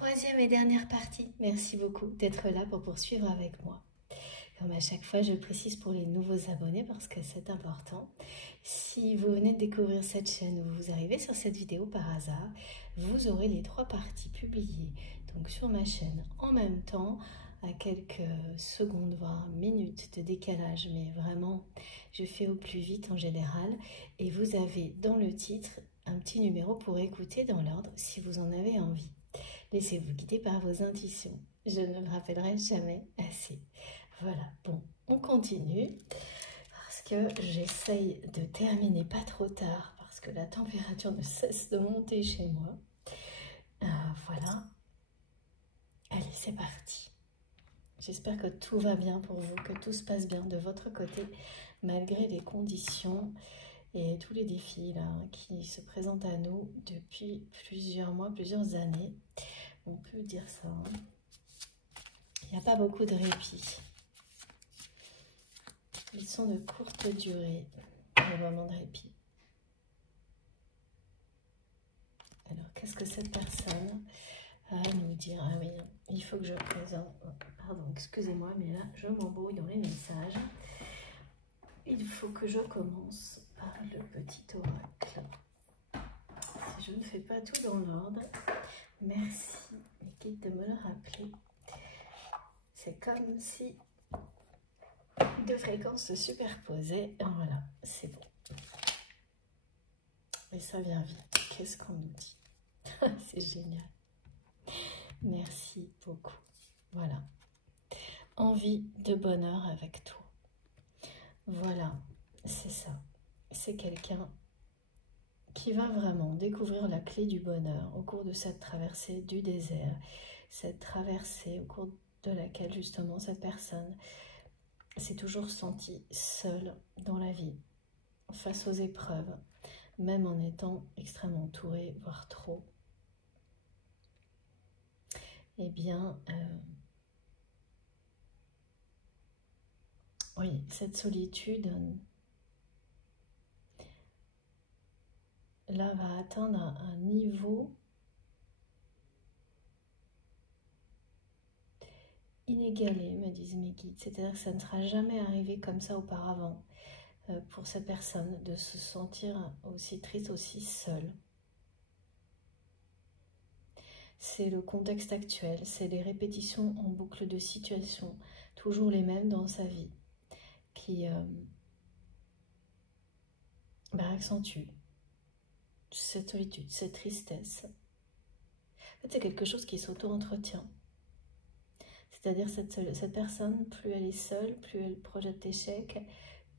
Troisième et dernière partie. Merci beaucoup d'être là pour poursuivre avec moi. Comme à chaque fois, je précise pour les nouveaux abonnés parce que c'est important. Si vous venez de découvrir cette chaîne ou vous arrivez sur cette vidéo par hasard, vous aurez les 3 parties publiées donc sur ma chaîne en même temps, à quelques secondes voire minutes de décalage, mais vraiment je fais au plus vite en général. Et vous avez dans le titre un petit numéro pour écouter dans l'ordre si vous en avez envie. Laissez-vous guider par vos intuitions. Je ne le rappellerai jamais assez. Voilà, bon, on continue parce que j'essaye de terminer pas trop tard parce que la température ne cesse de monter chez moi. Voilà. Allez, c'est parti. J'espère que tout va bien pour vous, que tout se passe bien de votre côté, malgré les conditions et tous les défis là, qui se présentent à nous depuis plusieurs mois, plusieurs années. On peut dire ça. Hein. Il n'y a pas beaucoup de répit. Ils sont de courte durée, les moments de répit. Alors, qu'est-ce que cette personne a à nous dire? Ah oui, il faut que je présente. Pardon, excusez-moi, mais là, je m'embrouille dans les messages. Il faut que je commence par le petit oracle. Si je ne fais pas tout dans l'ordre, merci, les guides, de me le rappeler. C'est comme si deux fréquences se superposaient. Voilà, c'est bon. Et ça vient vite. Qu'est-ce qu'on nous dit? C'est génial. Merci beaucoup. Voilà. Envie de bonheur avec toi. Voilà, c'est ça. C'est quelqu'un qui va vraiment découvrir la clé du bonheur au cours de cette traversée du désert. Cette traversée au cours de laquelle justement cette personne s'est toujours sentie seule dans la vie, face aux épreuves, même en étant extrêmement entourée, voire trop. Eh bien, oui, cette solitude, là, va atteindre un niveau inégalé, me disent mes guides. C'est-à-dire que ça ne sera jamais arrivé comme ça auparavant pour cette personne, de se sentir aussi triste, aussi seule. C'est le contexte actuel, c'est les répétitions en boucle de situations, toujours les mêmes dans sa vie, qui accentuent cette solitude, cette tristesse. En fait, c'est quelque chose qui s'auto-entretient. C'est-à-dire cette personne, plus elle est seule, plus elle projette d'échecs,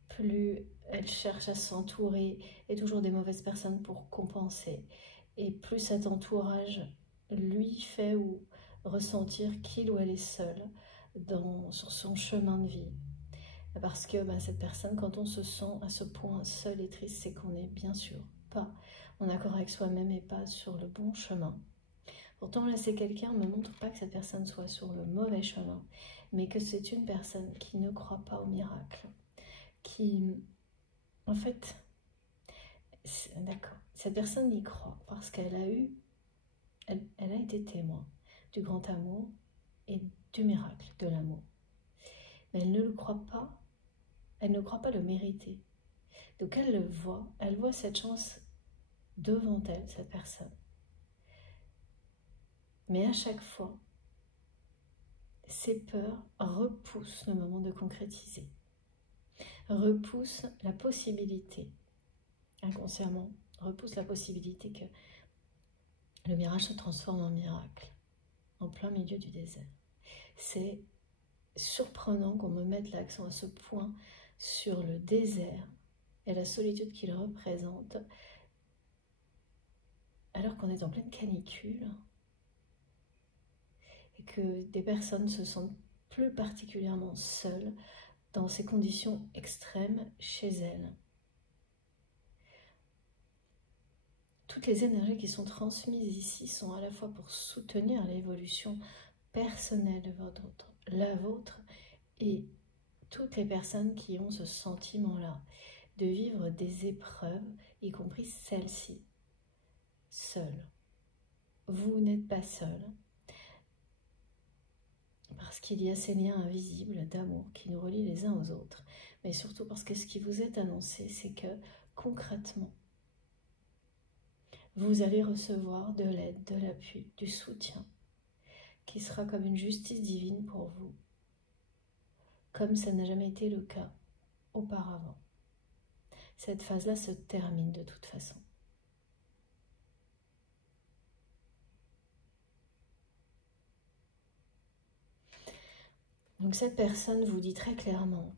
plus elle cherche à s'entourer et toujours des mauvaises personnes pour compenser. Et plus cet entourage lui fait ou ressentir qu'il ou elle est seule sur son chemin de vie. Parce que cette personne, quand on se sent à ce point seul et triste, c'est qu'on n'est bien sûr pas en accord avec soi-même et pas sur le bon chemin. Pourtant, là, c'est quelqu'un, ne montre pas que cette personne soit sur le mauvais chemin, mais que c'est une personne qui ne croit pas au miracle, qui, en fait, d'accord, cette personne y croit parce qu'elle a eu, elle a été témoin du grand amour et du miracle de l'amour. Mais elle ne le croit pas, elle ne croit pas le mériter. Donc elle le voit, elle voit cette chance devant elle, cette personne. Mais à chaque fois, ses peurs repoussent le moment de concrétiser, repoussent la possibilité, inconsciemment, repoussent la possibilité que le mirage se transforme en miracle, en plein milieu du désert. C'est surprenant qu'on me mette l'accent à ce point sur le désert et la solitude qu'il représente, alors qu'on est en pleine canicule, et que des personnes se sentent plus particulièrement seules dans ces conditions extrêmes chez elles. Toutes les énergies qui sont transmises ici sont à la fois pour soutenir l'évolution personnelle de la vôtre, et toutes les personnes qui ont ce sentiment-là de vivre des épreuves, y compris celle-ci, seule. Vous n'êtes pas seul. Parce qu'il y a ces liens invisibles d'amour qui nous relient les uns aux autres. Mais surtout parce que ce qui vous est annoncé, c'est que concrètement, vous allez recevoir de l'aide, de l'appui, du soutien, qui sera comme une justice divine pour vous, comme ça n'a jamais été le cas auparavant. Cette phase-là se termine de toute façon. Donc cette personne vous dit très clairement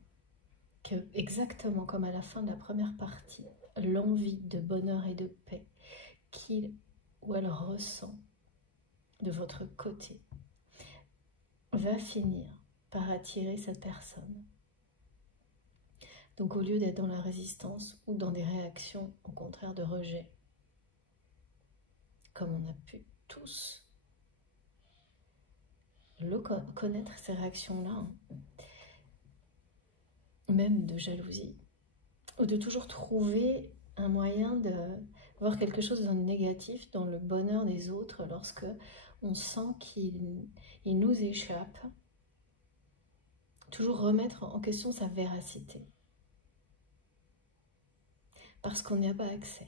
que, exactement comme à la fin de la première partie, l'envie de bonheur et de paix qu'il ou elle ressent de votre côté va finir par attirer cette personne. Donc au lieu d'être dans la résistance ou dans des réactions au contraire de rejet, comme on a pu tous connaître ces réactions-là, même de jalousie, ou de toujours trouver un moyen de voir quelque chose de négatif dans le bonheur des autres lorsque on sent qu'il nous échappe, toujours remettre en question sa véracité. Parce qu'on n'y a pas accès.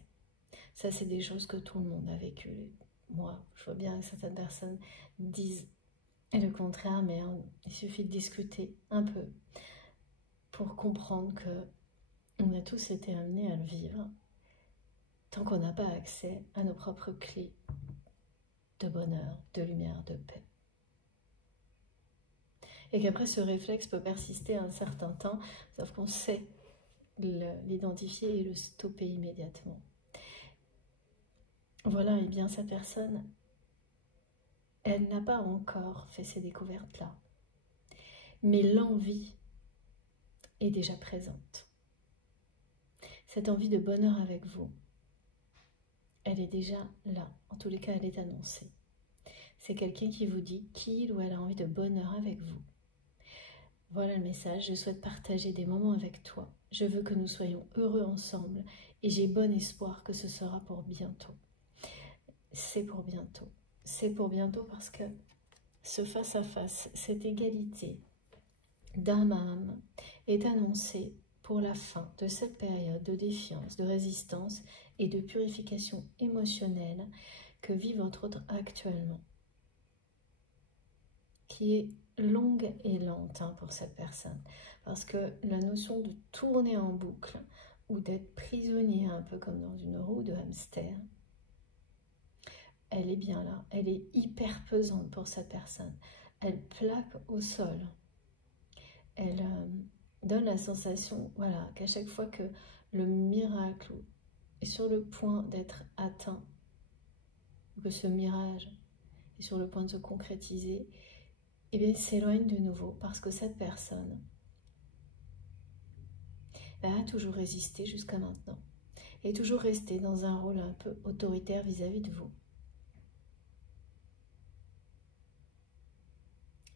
Ça, c'est des choses que tout le monde a vécues. Moi, je vois bien que certaines personnes disent le contraire, mais il suffit de discuter un peu pour comprendre que on a tous été amenés à le vivre tant qu'on n'a pas accès à nos propres clés de bonheur, de lumière, de paix. Et qu'après, ce réflexe peut persister un certain temps, sauf qu'on sait l'identifier et le stopper immédiatement. Voilà, et bien cette personne, elle n'a pas encore fait ces découvertes-là. Mais l'envie est déjà présente. Cette envie de bonheur avec vous, elle est déjà là. En tous les cas, elle est annoncée. C'est quelqu'un qui vous dit qu'il ou elle a envie de bonheur avec vous. Voilà le message. Je souhaite partager des moments avec toi. Je veux que nous soyons heureux ensemble et j'ai bon espoir que ce sera pour bientôt. C'est pour bientôt. C'est pour bientôt parce que ce face-à-face, cette égalité d'âme à âme est annoncée pour la fin de cette période de défiance, de résistance et de purification émotionnelle que vit votre autre actuellement, qui est longue et lente pour cette personne, parce que la notion de tourner en boucle ou d'être prisonnier un peu comme dans une roue de hamster, elle est bien là, elle est hyper pesante pour cette personne, elle plaque au sol, elle donne la sensation, voilà, qu'à chaque fois que le miracle est sur le point d'être atteint, ou que ce mirage est sur le point de se concrétiser, eh bien, il s'éloigne de nouveau parce que cette personne a toujours résisté jusqu'à maintenant et toujours resté dans un rôle un peu autoritaire vis-à-vis de vous.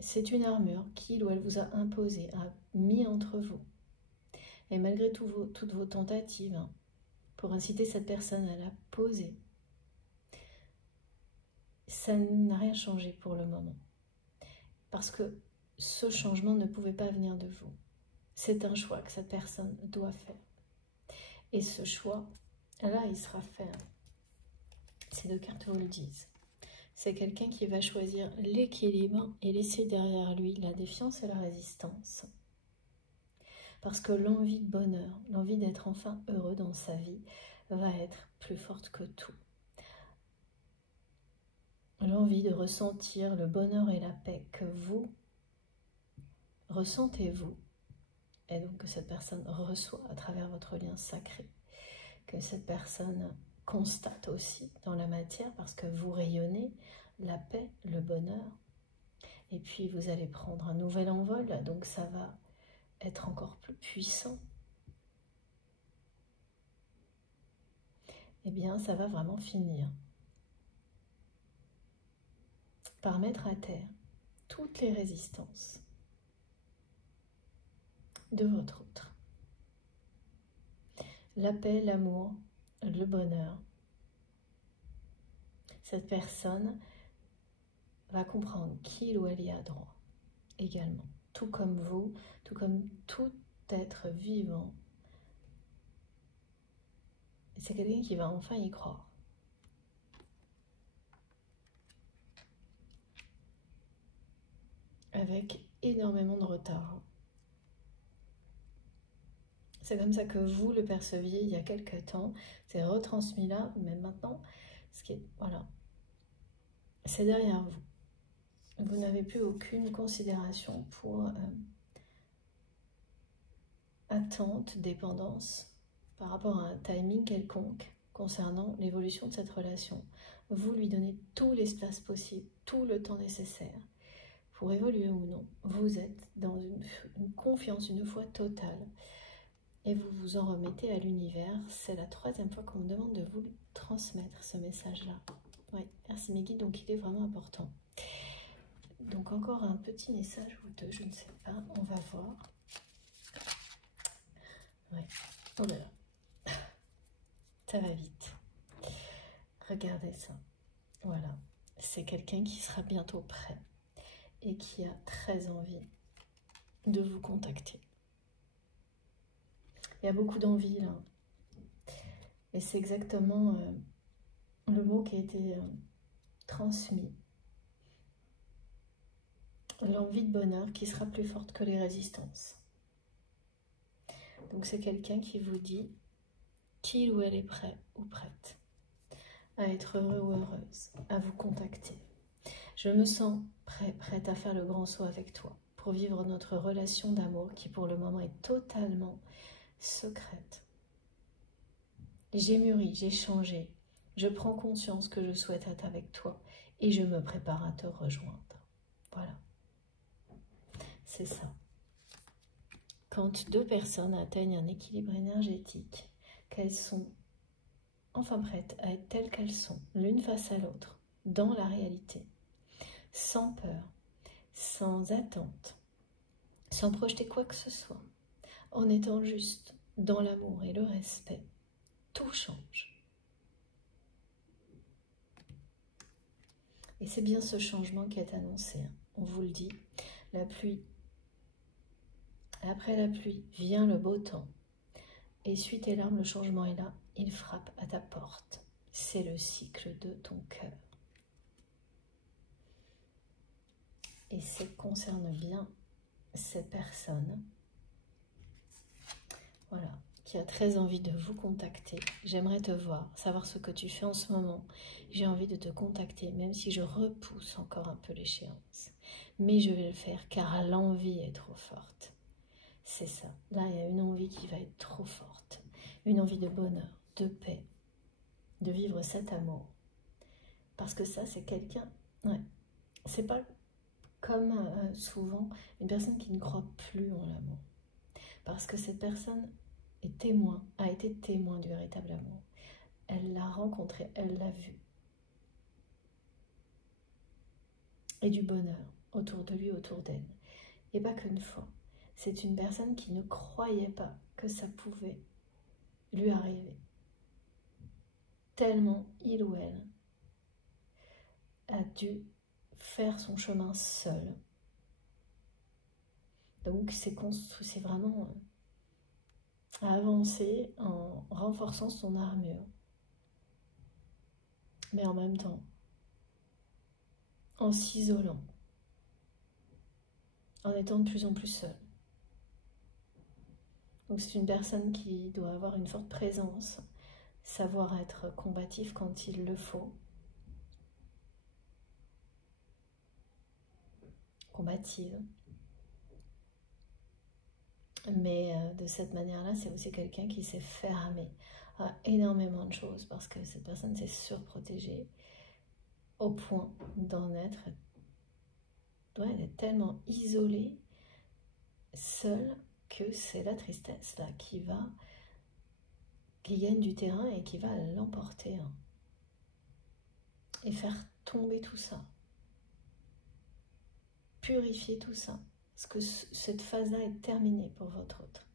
C'est une armure qu'il ou elle vous a imposée, a mis entre vous. Et malgré toutes vos tentatives pour inciter cette personne à la poser, ça n'a rien changé pour le moment. Parce que ce changement ne pouvait pas venir de vous. C'est un choix que cette personne doit faire. Et ce choix, là, il sera fait. Ces deux cartes vous le disent. C'est quelqu'un qui va choisir l'équilibre et laisser derrière lui la défiance et la résistance. Parce que l'envie de bonheur, l'envie d'être enfin heureux dans sa vie, va être plus forte que tout. L'envie de ressentir le bonheur et la paix que vous ressentez-vous, et donc que cette personne reçoit à travers votre lien sacré, que cette personne constate aussi dans la matière, parce que vous rayonnez la paix, le bonheur, et puis vous allez prendre un nouvel envol, donc ça va être encore plus puissant. Eh bien, ça va vraiment finir par mettre à terre toutes les résistances de votre autre. La paix, l'amour, le bonheur. Cette personne va comprendre qu'il ou elle y a droit. également. Tout comme vous, tout comme tout être vivant. Et c'est quelqu'un qui va enfin y croire. Avec énormément de retard. C'est comme ça que vous le perceviez il y a quelques temps. C'est retransmis là, mais maintenant, ce qui est, voilà, c'est derrière vous. Vous n'avez plus aucune considération pour attente, dépendance par rapport à un timing quelconque concernant l'évolution de cette relation. Vous lui donnez tout l'espace possible, tout le temps nécessaire pour évoluer ou non. Vous êtes dans une confiance, une foi totale. Et vous vous en remettez à l'univers. C'est la 3e fois qu'on me demande de vous transmettre ce message-là. Oui, merci mes guides, donc il est vraiment important. Donc encore un petit message ou deux, je ne sais pas, on va voir. Ouais, oh là là, ça va vite. Regardez ça, voilà. C'est quelqu'un qui sera bientôt prêt et qui a très envie de vous contacter. Il y a beaucoup d'envie là. Et c'est exactement le mot qui a été transmis. L'envie de bonheur qui sera plus forte que les résistances. Donc c'est quelqu'un qui vous dit qu'il ou elle est prêt ou prête à être heureux ou heureuse, à vous contacter. Je me sens prête à faire le grand saut avec toi pour vivre notre relation d'amour qui pour le moment est totalement secrète. J'ai mûri, j'ai changé, je prends conscience que je souhaite être avec toi et je me prépare à te rejoindre. Voilà, c'est ça. Quand deux personnes atteignent un équilibre énergétique, qu'elles sont enfin prêtes à être telles qu'elles sont, l'une face à l'autre, dans la réalité, sans peur, sans attente, sans projeter quoi que ce soit, en étant juste dans l'amour et le respect, tout change. Et c'est bien ce changement qui est annoncé, hein. On vous le dit, la pluie. Après la pluie vient le beau temps. Essuie tes larmes, le changement est là, il frappe à ta porte. C'est le cycle de ton cœur. Et ça concerne bien cette personne, voilà, qui a très envie de vous contacter. J'aimerais te voir, savoir ce que tu fais en ce moment. J'ai envie de te contacter, même si je repousse encore un peu l'échéance. Mais je vais le faire car l'envie est trop forte. C'est ça. Là, il y a une envie qui va être trop forte. Une envie de bonheur, de paix, de vivre cet amour. Parce que ça, c'est quelqu'un... Ouais, c'est pas comme souvent une personne qui ne croit plus en l'amour. Parce que cette personne est témoin, a été témoin du véritable amour. Elle l'a rencontré, elle l'a vu. Et du bonheur autour de lui, autour d'elle. Et pas qu'une fois. C'est une personne qui ne croyait pas que ça pouvait lui arriver. Tellement il ou elle a dû faire son chemin seul. Donc c'est vraiment avancer en renforçant son armure. Mais en même temps, en s'isolant, en étant de plus en plus seul. Donc c'est une personne qui doit avoir une forte présence, savoir être combatif quand il le faut, combative. Mais de cette manière-là, c'est aussi quelqu'un qui s'est fermé à énormément de choses parce que cette personne s'est surprotégée au point d'en être, d'être tellement isolée, seule, que c'est la tristesse là qui gagne du terrain et qui va l'emporter, hein, et faire tomber tout ça, purifier tout ça, parce que cette phase-là est terminée pour votre autre.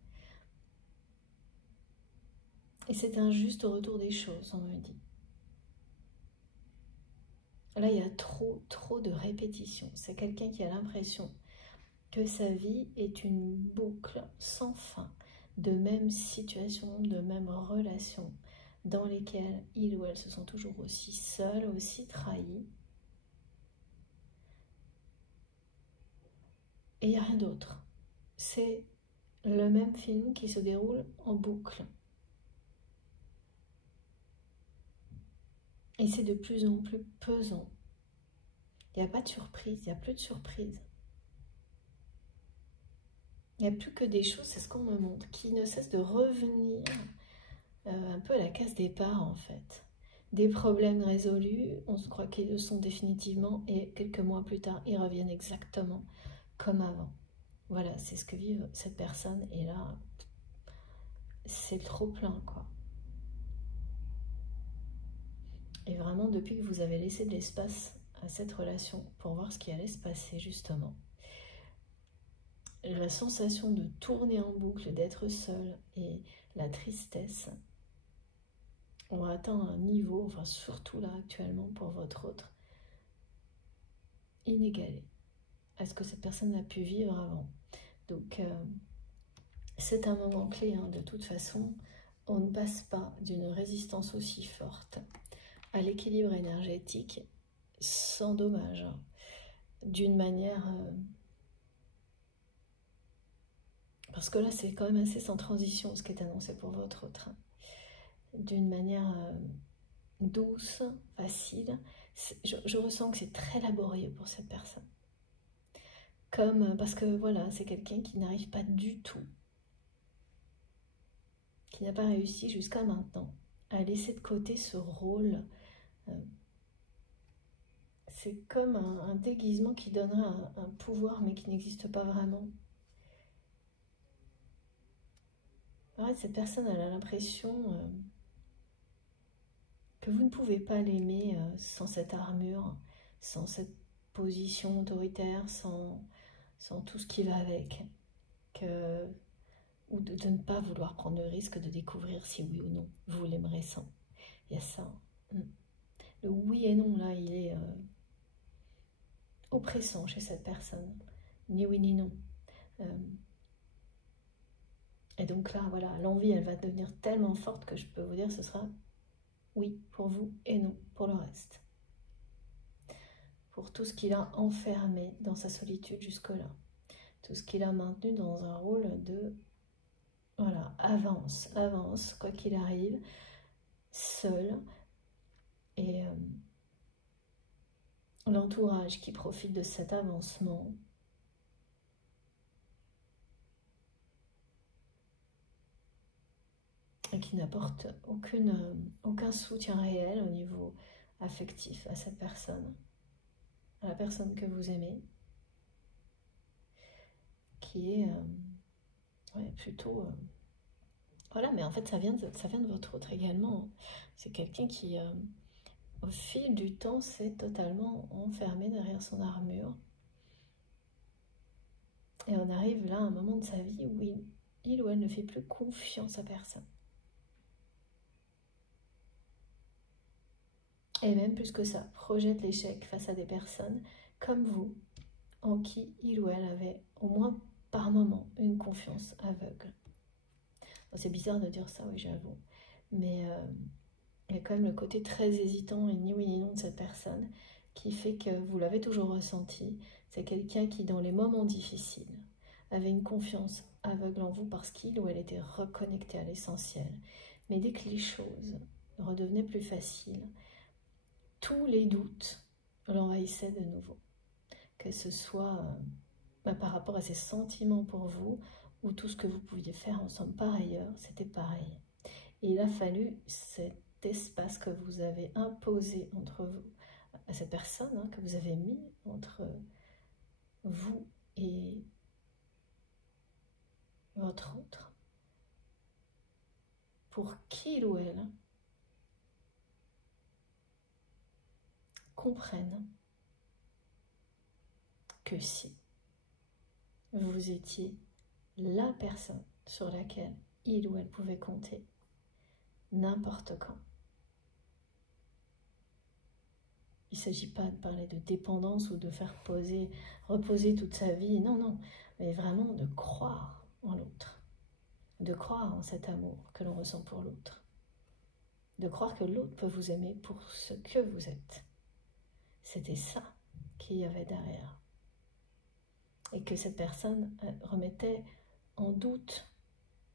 Et c'est un juste retour des choses, on me dit. Là, il y a trop de répétitions. C'est quelqu'un qui a l'impression que sa vie est une boucle sans fin de mêmes situations, de mêmes relations dans lesquelles il ou elle se sent toujours aussi seul, aussi trahi. Et il n'y a rien d'autre. C'est le même film qui se déroule en boucle. Et c'est de plus en plus pesant. Il n'y a pas de surprise, il n'y a plus de surprise. Il n'y a plus que des choses, c'est ce qu'on me montre, qui ne cessent de revenir un peu à la case départ en fait. Des problèmes résolus, on se croit qu'ils le sont définitivement et quelques mois plus tard, ils reviennent exactement comme avant. Voilà, c'est ce que vit cette personne et là, c'est trop plein quoi. Et vraiment, depuis que vous avez laissé de l'espace à cette relation pour voir ce qui allait se passer justement, la sensation de tourner en boucle, d'être seul et la tristesse ont atteint un niveau, enfin surtout là actuellement pour votre autre, inégalé à ce que cette personne a pu vivre avant. Donc c'est un moment clé, hein, de toute façon. On ne passe pas d'une résistance aussi forte à l'équilibre énergétique sans dommage, hein, d'une manière... parce que là, c'est quand même assez sans transition ce qui est annoncé pour votre autre. Hein. D'une manière douce, facile. Je ressens que c'est très laborieux pour cette personne. Parce que voilà, c'est quelqu'un qui n'arrive pas du tout, qui n'a pas réussi jusqu'à maintenant à laisser de côté ce rôle. C'est comme un déguisement qui donnerait un pouvoir mais qui n'existe pas vraiment. Ouais, cette personne, elle a l'impression que vous ne pouvez pas l'aimer sans cette armure, sans cette position autoritaire, sans tout ce qui va avec. Ou de ne pas vouloir prendre le risque de découvrir si oui ou non vous l'aimerez sans. Il y a ça. Le oui et non, là, il est oppressant chez cette personne. Ni oui ni non. Et donc là, voilà, l'envie, elle va devenir tellement forte que je peux vous dire ce sera oui pour vous et non pour le reste. Pour tout ce qu'il a enfermé dans sa solitude jusque-là. Tout ce qu'il a maintenu dans un rôle de... Voilà, avance, avance, quoi qu'il arrive, seul. Et l'entourage qui profite de cet avancement. Et qui n'apporte aucun soutien réel au niveau affectif à cette personne, à la personne que vous aimez, qui est plutôt... voilà, mais en fait, ça vient de votre autre également. C'est quelqu'un qui, au fil du temps, s'est totalement enfermé derrière son armure. Et on arrive là à un moment de sa vie où il ou elle ne fait plus confiance à personne. Et même plus que ça, projette l'échec face à des personnes comme vous, en qui il ou elle avait au moins par moment une confiance aveugle. Bon, c'est bizarre de dire ça, oui j'avoue, mais il y a quand même le côté très hésitant et ni oui ni non de cette personne qui fait que vous l'avez toujours ressenti. C'est quelqu'un qui dans les moments difficiles avait une confiance aveugle en vous parce qu'il ou elle était reconnecté à l'essentiel. Mais dès que les choses redevenaient plus faciles, tous les doutes l'envahissaient de nouveau. Que ce soit par rapport à ses sentiments pour vous, ou tout ce que vous pouviez faire ensemble par ailleurs, c'était pareil. Et il a fallu cet espace que vous avez imposé entre vous, à cette personne, hein, que vous avez mis entre vous et votre autre, pour qu'il ou elle comprenne que si vous étiez la personne sur laquelle il ou elle pouvait compter n'importe quand, Il ne s'agit pas de parler de dépendance ou de faire reposer toute sa vie. Non, non. Mais vraiment de croire en l'autre. De croire en cet amour que l'on ressent pour l'autre. De croire que l'autre peut vous aimer pour ce que vous êtes. C'était ça qu'il y avait derrière. Et que cette personne remettait en doute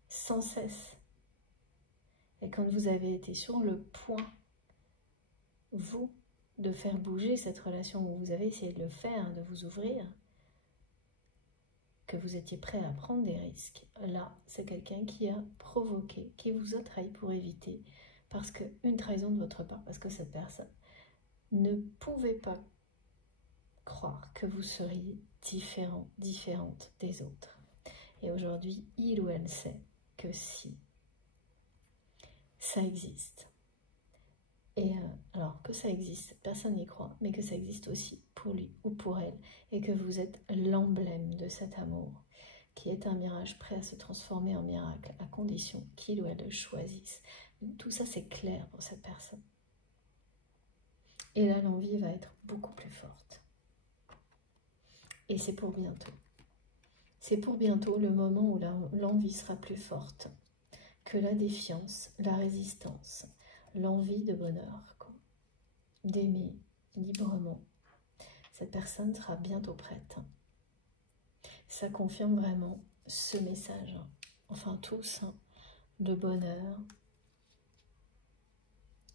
sans cesse. Et quand vous avez été sur le point, vous, de faire bouger cette relation, où vous avez essayé de le faire, de vous ouvrir, que vous étiez prêt à prendre des risques, là, c'est quelqu'un qui a provoqué, qui vous a trahi pour éviter, parce qu'une trahison de votre part, parce que cette personne ne pouvait pas croire que vous seriez différent, différente des autres. Et aujourd'hui, il ou elle sait que si ça existe, et alors que ça existe, personne n'y croit, mais que ça existe aussi pour lui ou pour elle, et que vous êtes l'emblème de cet amour, qui est un mirage prêt à se transformer en miracle, à condition qu'il ou elle le choisisse. Donc, tout ça, c'est clair pour cette personne. Et là, l'envie va être beaucoup plus forte. Et c'est pour bientôt. C'est pour bientôt le moment où l'envie sera plus forte que la défiance, la résistance, l'envie de bonheur, d'aimer librement. Cette personne sera bientôt prête. Ça confirme vraiment ce message, enfin tous, de bonheur.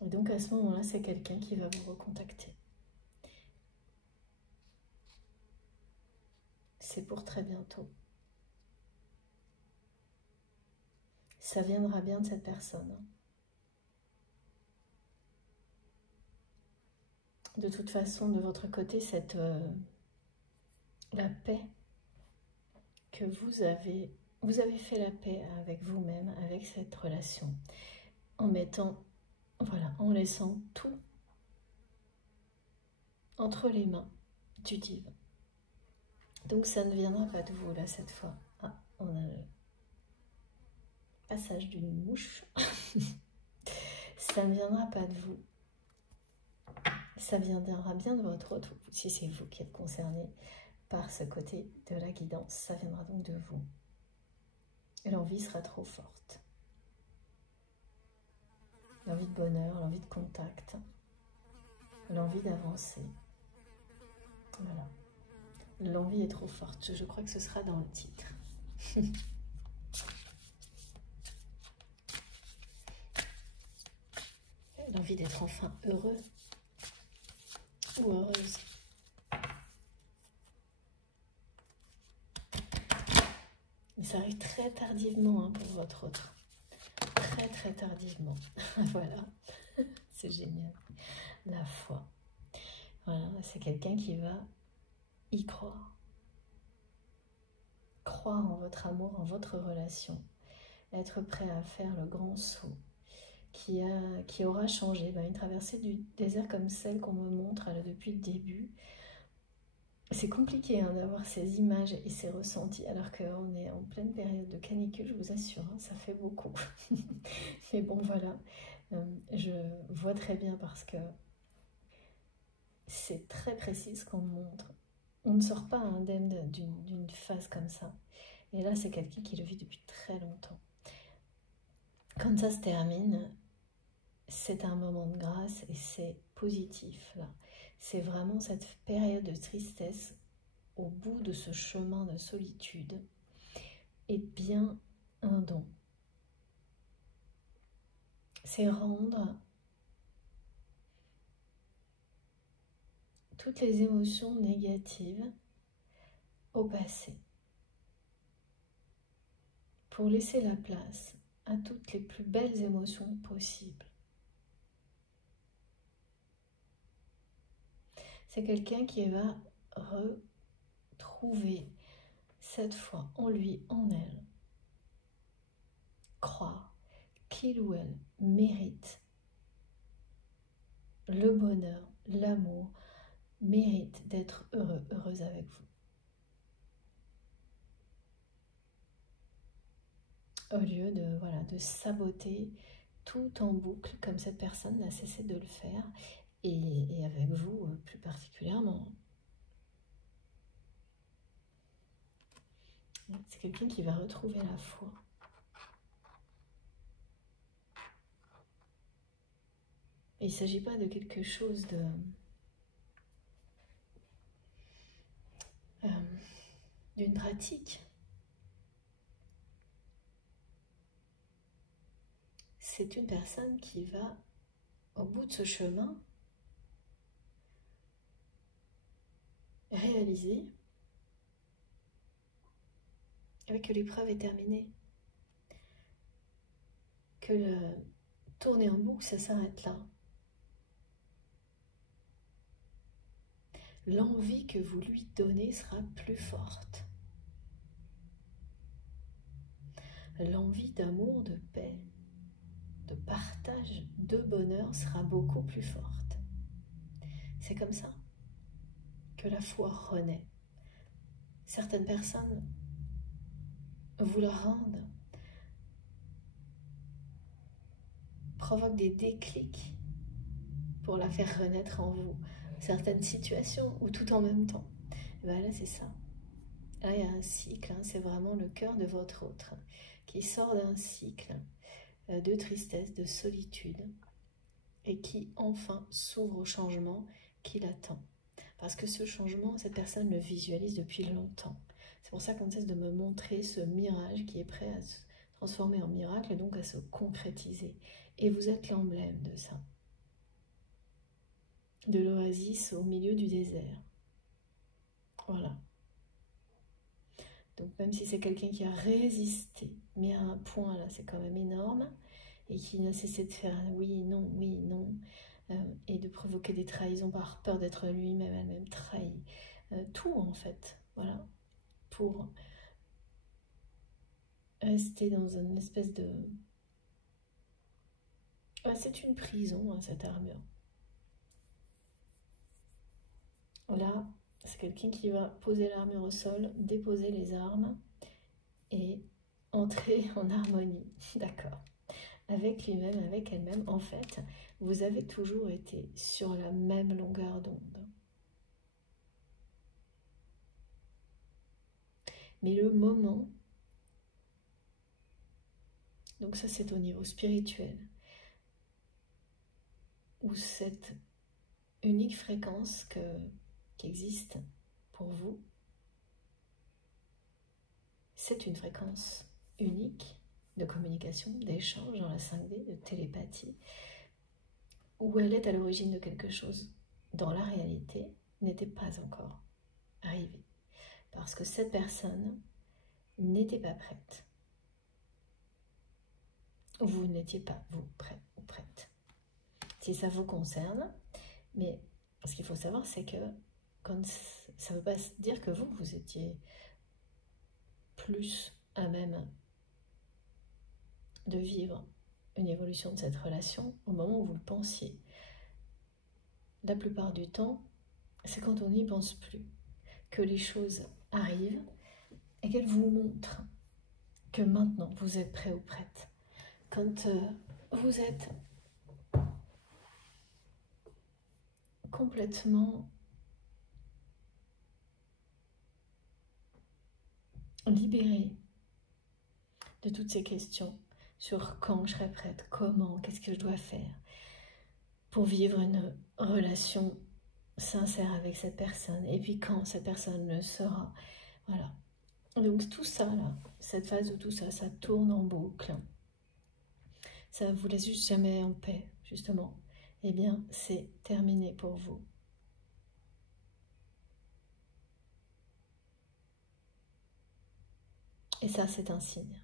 Et donc à ce moment-là, c'est quelqu'un qui va vous recontacter. C'est pour très bientôt. Ça viendra bien de cette personne. De toute façon, de votre côté, la paix que vous avez fait la paix avec vous-même, avec cette relation, en mettant, voilà, en laissant tout entre les mains du divin. Donc ça ne viendra pas de vous là cette fois. Ah, on a le passage d'une mouche. Ça ne viendra pas de vous. Ça viendra bien de votre autre, si c'est vous qui êtes concerné par ce côté de la guidance. Ça viendra donc de vous. Et l'envie sera trop forte. L'envie de bonheur, l'envie de contact, l'envie d'avancer. Voilà. L'envie est trop forte. Je crois que ce sera dans le titre. L'envie d'être enfin heureux ou heureuse. Mais ça arrive très tardivement pour votre autre. Très très tardivement. Voilà. C'est génial. La foi. Voilà, c'est quelqu'un qui va y croire. Croire en votre amour, en votre relation. Être prêt à faire le grand saut qui aura changé. Une traversée du désert comme celle qu'on me montre là, depuis le début. C'est compliqué d'avoir ces images et ces ressentis alors qu'on est en pleine période de canicule, je vous assure, ça fait beaucoup. Mais bon, voilà, je vois très bien parce que c'est très précis ce qu'on me montre. On ne sort pas indemne d'une phase comme ça. Et là, c'est quelqu'un qui le vit depuis très longtemps. Quand ça se termine, c'est un moment de grâce et c'est positif, là. C'est vraiment cette période de tristesse au bout de ce chemin de solitude est bien un don. C'est rendre toutes les émotions négatives au passé pour laisser la place à toutes les plus belles émotions possibles. C'est quelqu'un qui va retrouver cette foi en lui, en elle, croire qu'il ou elle mérite le bonheur, l'amour, mérite d'être heureux, heureuse avec vous. Au lieu de saboter tout en boucle, comme cette personne n'a cessé de le faire, et avec vous plus particulièrement. C'est quelqu'un qui va retrouver la foi. Et il ne s'agit pas de quelque chose d'une pratique. C'est une personne qui va, au bout de ce chemin, réaliser que l'épreuve est terminée, que le tourner en boucle, ça s'arrête là. L'envie que vous lui donnez sera plus forte. L'envie d'amour, de paix, de partage, de bonheur sera beaucoup plus forte. C'est comme ça que la foi renaît. Certaines personnes vous la rendent, provoquent des déclics pour la faire renaître en vous. Certaines situations ou tout en même temps. Et bien là, c'est ça. Là, il y a un cycle, c'est vraiment le cœur de votre autre qui sort d'un cycle de tristesse, de solitude et qui enfin s'ouvre au changement qu'il attend. Parce que ce changement, cette personne le visualise depuis longtemps. C'est pour ça qu'on cesse de me montrer ce mirage qui est prêt à se transformer en miracle et donc à se concrétiser. Et vous êtes l'emblème de ça. De l'oasis au milieu du désert. Voilà. Donc même si c'est quelqu'un qui a résisté, mais à un point là, c'est quand même énorme, et qui n'a cessé de faire oui, non, et de provoquer des trahisons par peur d'être lui-même, elle-même trahi. Tout en fait, voilà, pour rester dans une espèce de... c'est une prison, cette armure. Là, c'est quelqu'un qui va poser l'armure au sol, déposer les armes et entrer en harmonie, d'accord, avec lui-même, avec elle-même. En fait, vous avez toujours été sur la même longueur d'onde. Mais le moment, donc ça c'est au niveau spirituel, où cette unique fréquence qui existe pour vous, c'est une fréquence unique de communication, d'échange dans la 5D, de télépathie, où elle est à l'origine de quelque chose dans la réalité, n'était pas encore arrivé. Parce que cette personne n'était pas prête. Vous n'étiez pas, vous, prêt ou prête. Si ça vous concerne, mais ce qu'il faut savoir, c'est que ça ne veut pas dire que vous étiez plus à même de vivre une évolution de cette relation au moment où vous le pensiez. La plupart du temps, c'est quand on n'y pense plus, que les choses arrivent et qu'elles vous montrent que maintenant vous êtes prêt ou prête. Quand vous êtes complètement libéré de toutes ces questions sur quand je serai prête, comment, qu'est-ce que je dois faire pour vivre une relation sincère avec cette personne, et puis quand cette personne le sera. Voilà. Donc tout ça, là, cette phase où tout ça, ça tourne en boucle, ça ne vous laisse juste jamais en paix, justement. Eh bien, c'est terminé pour vous. Et ça, c'est un signe.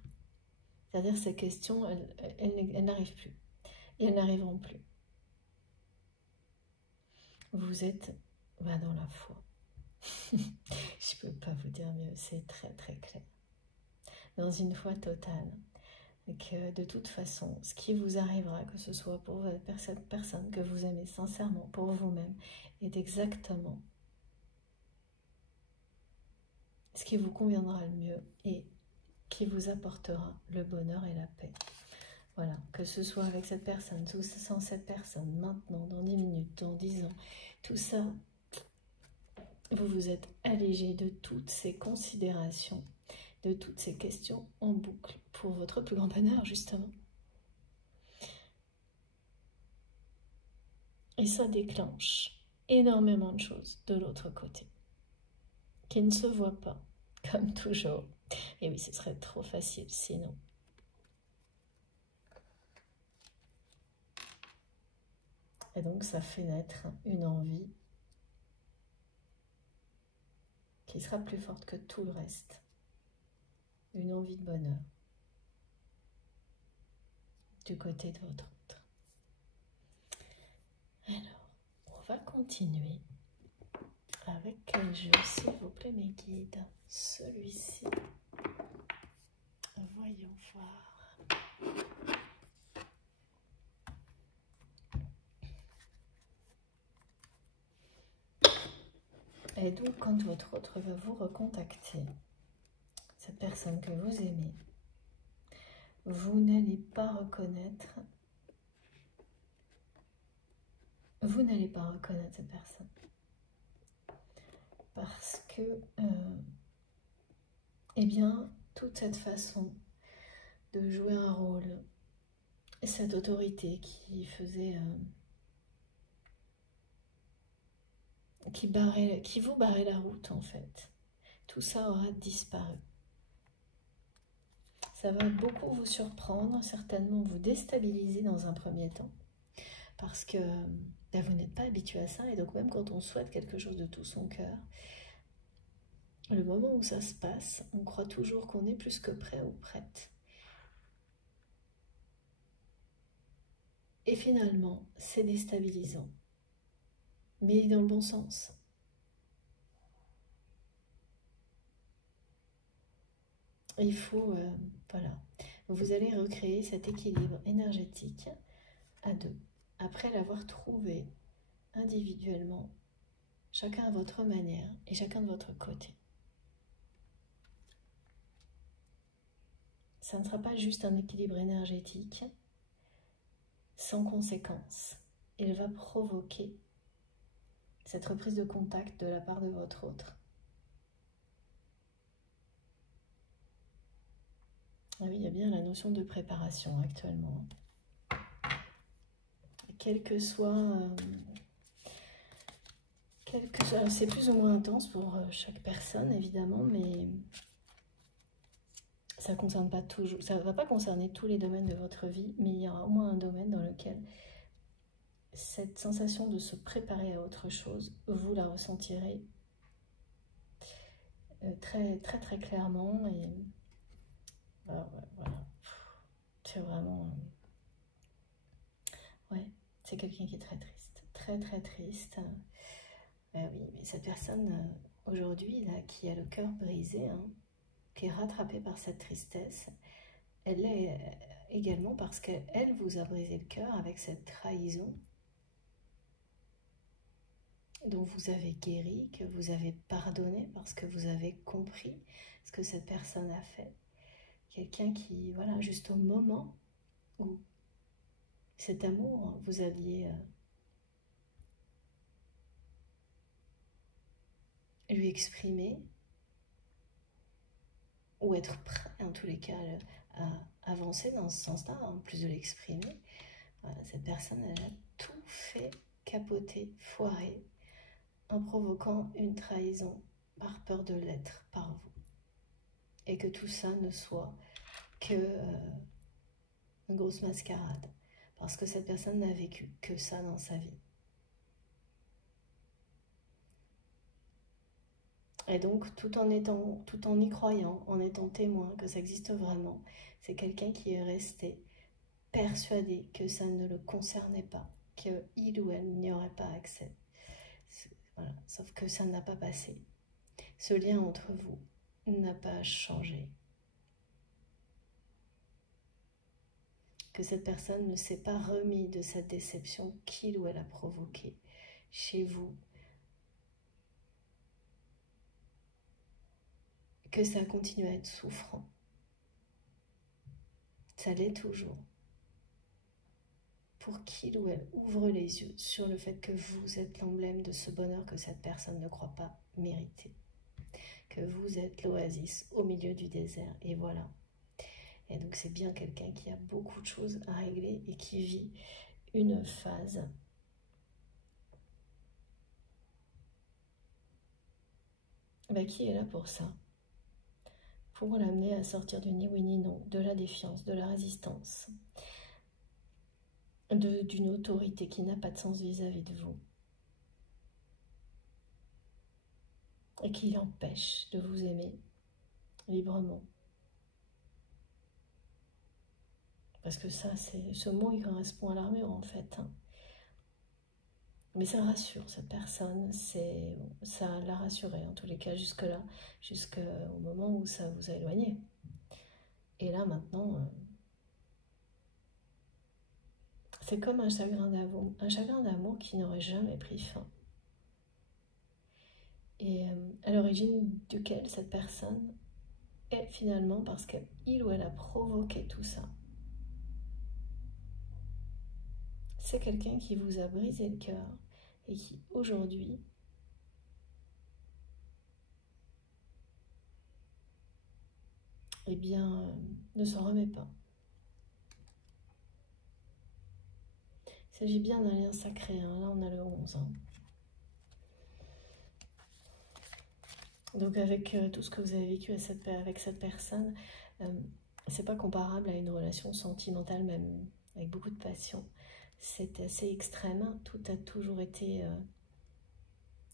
C'est-à-dire ces questions, elles n'arrivent plus. Et elles n'arriveront plus. Vous êtes dans la foi. Je ne peux pas vous dire mieux, c'est très très clair. Dans une foi totale. Que de toute façon, ce qui vous arrivera, que ce soit pour cette personne que vous aimez sincèrement, pour vous-même, est exactement ce qui vous conviendra le mieux et qui vous apportera le bonheur et la paix. Voilà, que ce soit avec cette personne, ou sans cette personne, maintenant, dans 10 minutes, dans 10 ans, tout ça, vous vous êtes allégé de toutes ces considérations, de toutes ces questions en boucle pour votre plus grand bonheur, justement. Et ça déclenche énormément de choses de l'autre côté, qui ne se voient pas, comme toujours. Et oui, ce serait trop facile sinon. Et donc, ça fait naître une envie qui sera plus forte que tout le reste. Une envie de bonheur du côté de votre autre. Alors, on va continuer avec quel jeu, s'il vous plaît, mes guides? Celui-ci. Voyons voir. Et donc, quand votre autre va vous recontacter, cette personne que vous aimez, vous n'allez pas reconnaître cette personne. Parce que, eh bien, toute cette façon de jouer un rôle, cette autorité qui faisait, qui vous barrait la route en fait, tout ça aura disparu. Ça va beaucoup vous surprendre, certainement vous déstabiliser dans un premier temps, parce que ben, vous n'êtes pas habitué à ça, et donc même quand on souhaite quelque chose de tout son cœur, le moment où ça se passe, on croit toujours qu'on est plus que prêt ou prête. Et finalement, c'est déstabilisant, mais dans le bon sens. Il faut, voilà, vous allez recréer cet équilibre énergétique à deux, après l'avoir trouvé individuellement, chacun à votre manière et chacun de votre côté. Ça ne sera pas juste un équilibre énergétique sans conséquence. Il va provoquer cette reprise de contact de la part de votre autre. Ah oui, il y a bien la notion de préparation actuellement. Quel que soit... c'est plus ou moins intense pour chaque personne, évidemment, mais ça concerne pas toujours, ça ne va pas concerner tous les domaines de votre vie, mais il y aura au moins un domaine dans lequel cette sensation de se préparer à autre chose, vous la ressentirez très clairement. Et voilà, c'est vraiment... ouais, c'est quelqu'un qui est très triste, très triste. Oui, mais cette personne aujourd'hui, là, qui a le cœur brisé, hein, qui est rattrapée par cette tristesse, elle l'est également parce qu'elle vous a brisé le cœur avec cette trahison dont vous avez guéri, que vous avez pardonné parce que vous avez compris ce que cette personne a fait. Quelqu'un qui, voilà, juste au moment où cet amour, vous alliez lui exprimer, ou être prêt, en tous les cas, à avancer dans ce sens-là, en plus de l'exprimer. Voilà, cette personne, elle a tout fait capoter, foirer, en provoquant une trahison par peur de l'être par vous. Et que tout ça ne soit que une grosse mascarade. Parce que cette personne n'a vécu que ça dans sa vie. Et donc, tout en y croyant, en étant témoin que ça existe vraiment, c'est quelqu'un qui est resté persuadé que ça ne le concernait pas, qu'il ou elle n'y aurait pas accès. Voilà. Sauf que ça n'a pas passé. Ce lien entre vous n'a pas changé. Que cette personne ne s'est pas remis de cette déception qu'il ou elle a provoquée chez vous. Que ça continue à être souffrant. Ça l'est toujours. pour qu'il ou elle ouvre les yeux sur le fait que vous êtes l'emblème de ce bonheur que cette personne ne croit pas mériter. Que vous êtes l'oasis au milieu du désert. Et voilà. Et donc c'est bien quelqu'un qui a beaucoup de choses à régler et qui vit une phase qui est là pour ça. Pour l'amener à sortir du ni oui ni non, de la défiance, de la résistance, d'une autorité qui n'a pas de sens vis-à-vis de vous. Et qui l'empêche de vous aimer librement. Parce que ça, ce mot, il correspond à l'armure, en fait. Mais ça rassure cette personne, ça l'a rassurée, en tous les cas, jusque-là, jusqu'au moment où ça vous a éloigné. Et là, maintenant, c'est comme un chagrin d'amour qui n'aurait jamais pris fin. Et à l'origine duquel cette personne est finalement parce qu'il ou elle a provoqué tout ça. C'est quelqu'un qui vous a brisé le cœur et qui aujourd'hui eh bien, ne s'en remet pas. Il s'agit bien d'un lien sacré, hein. Là on a le 11. Hein. Donc avec tout ce que vous avez vécu avec cette personne, c'est pas comparable à une relation sentimentale, même avec beaucoup de passion. C'est assez extrême, hein. Tout a toujours été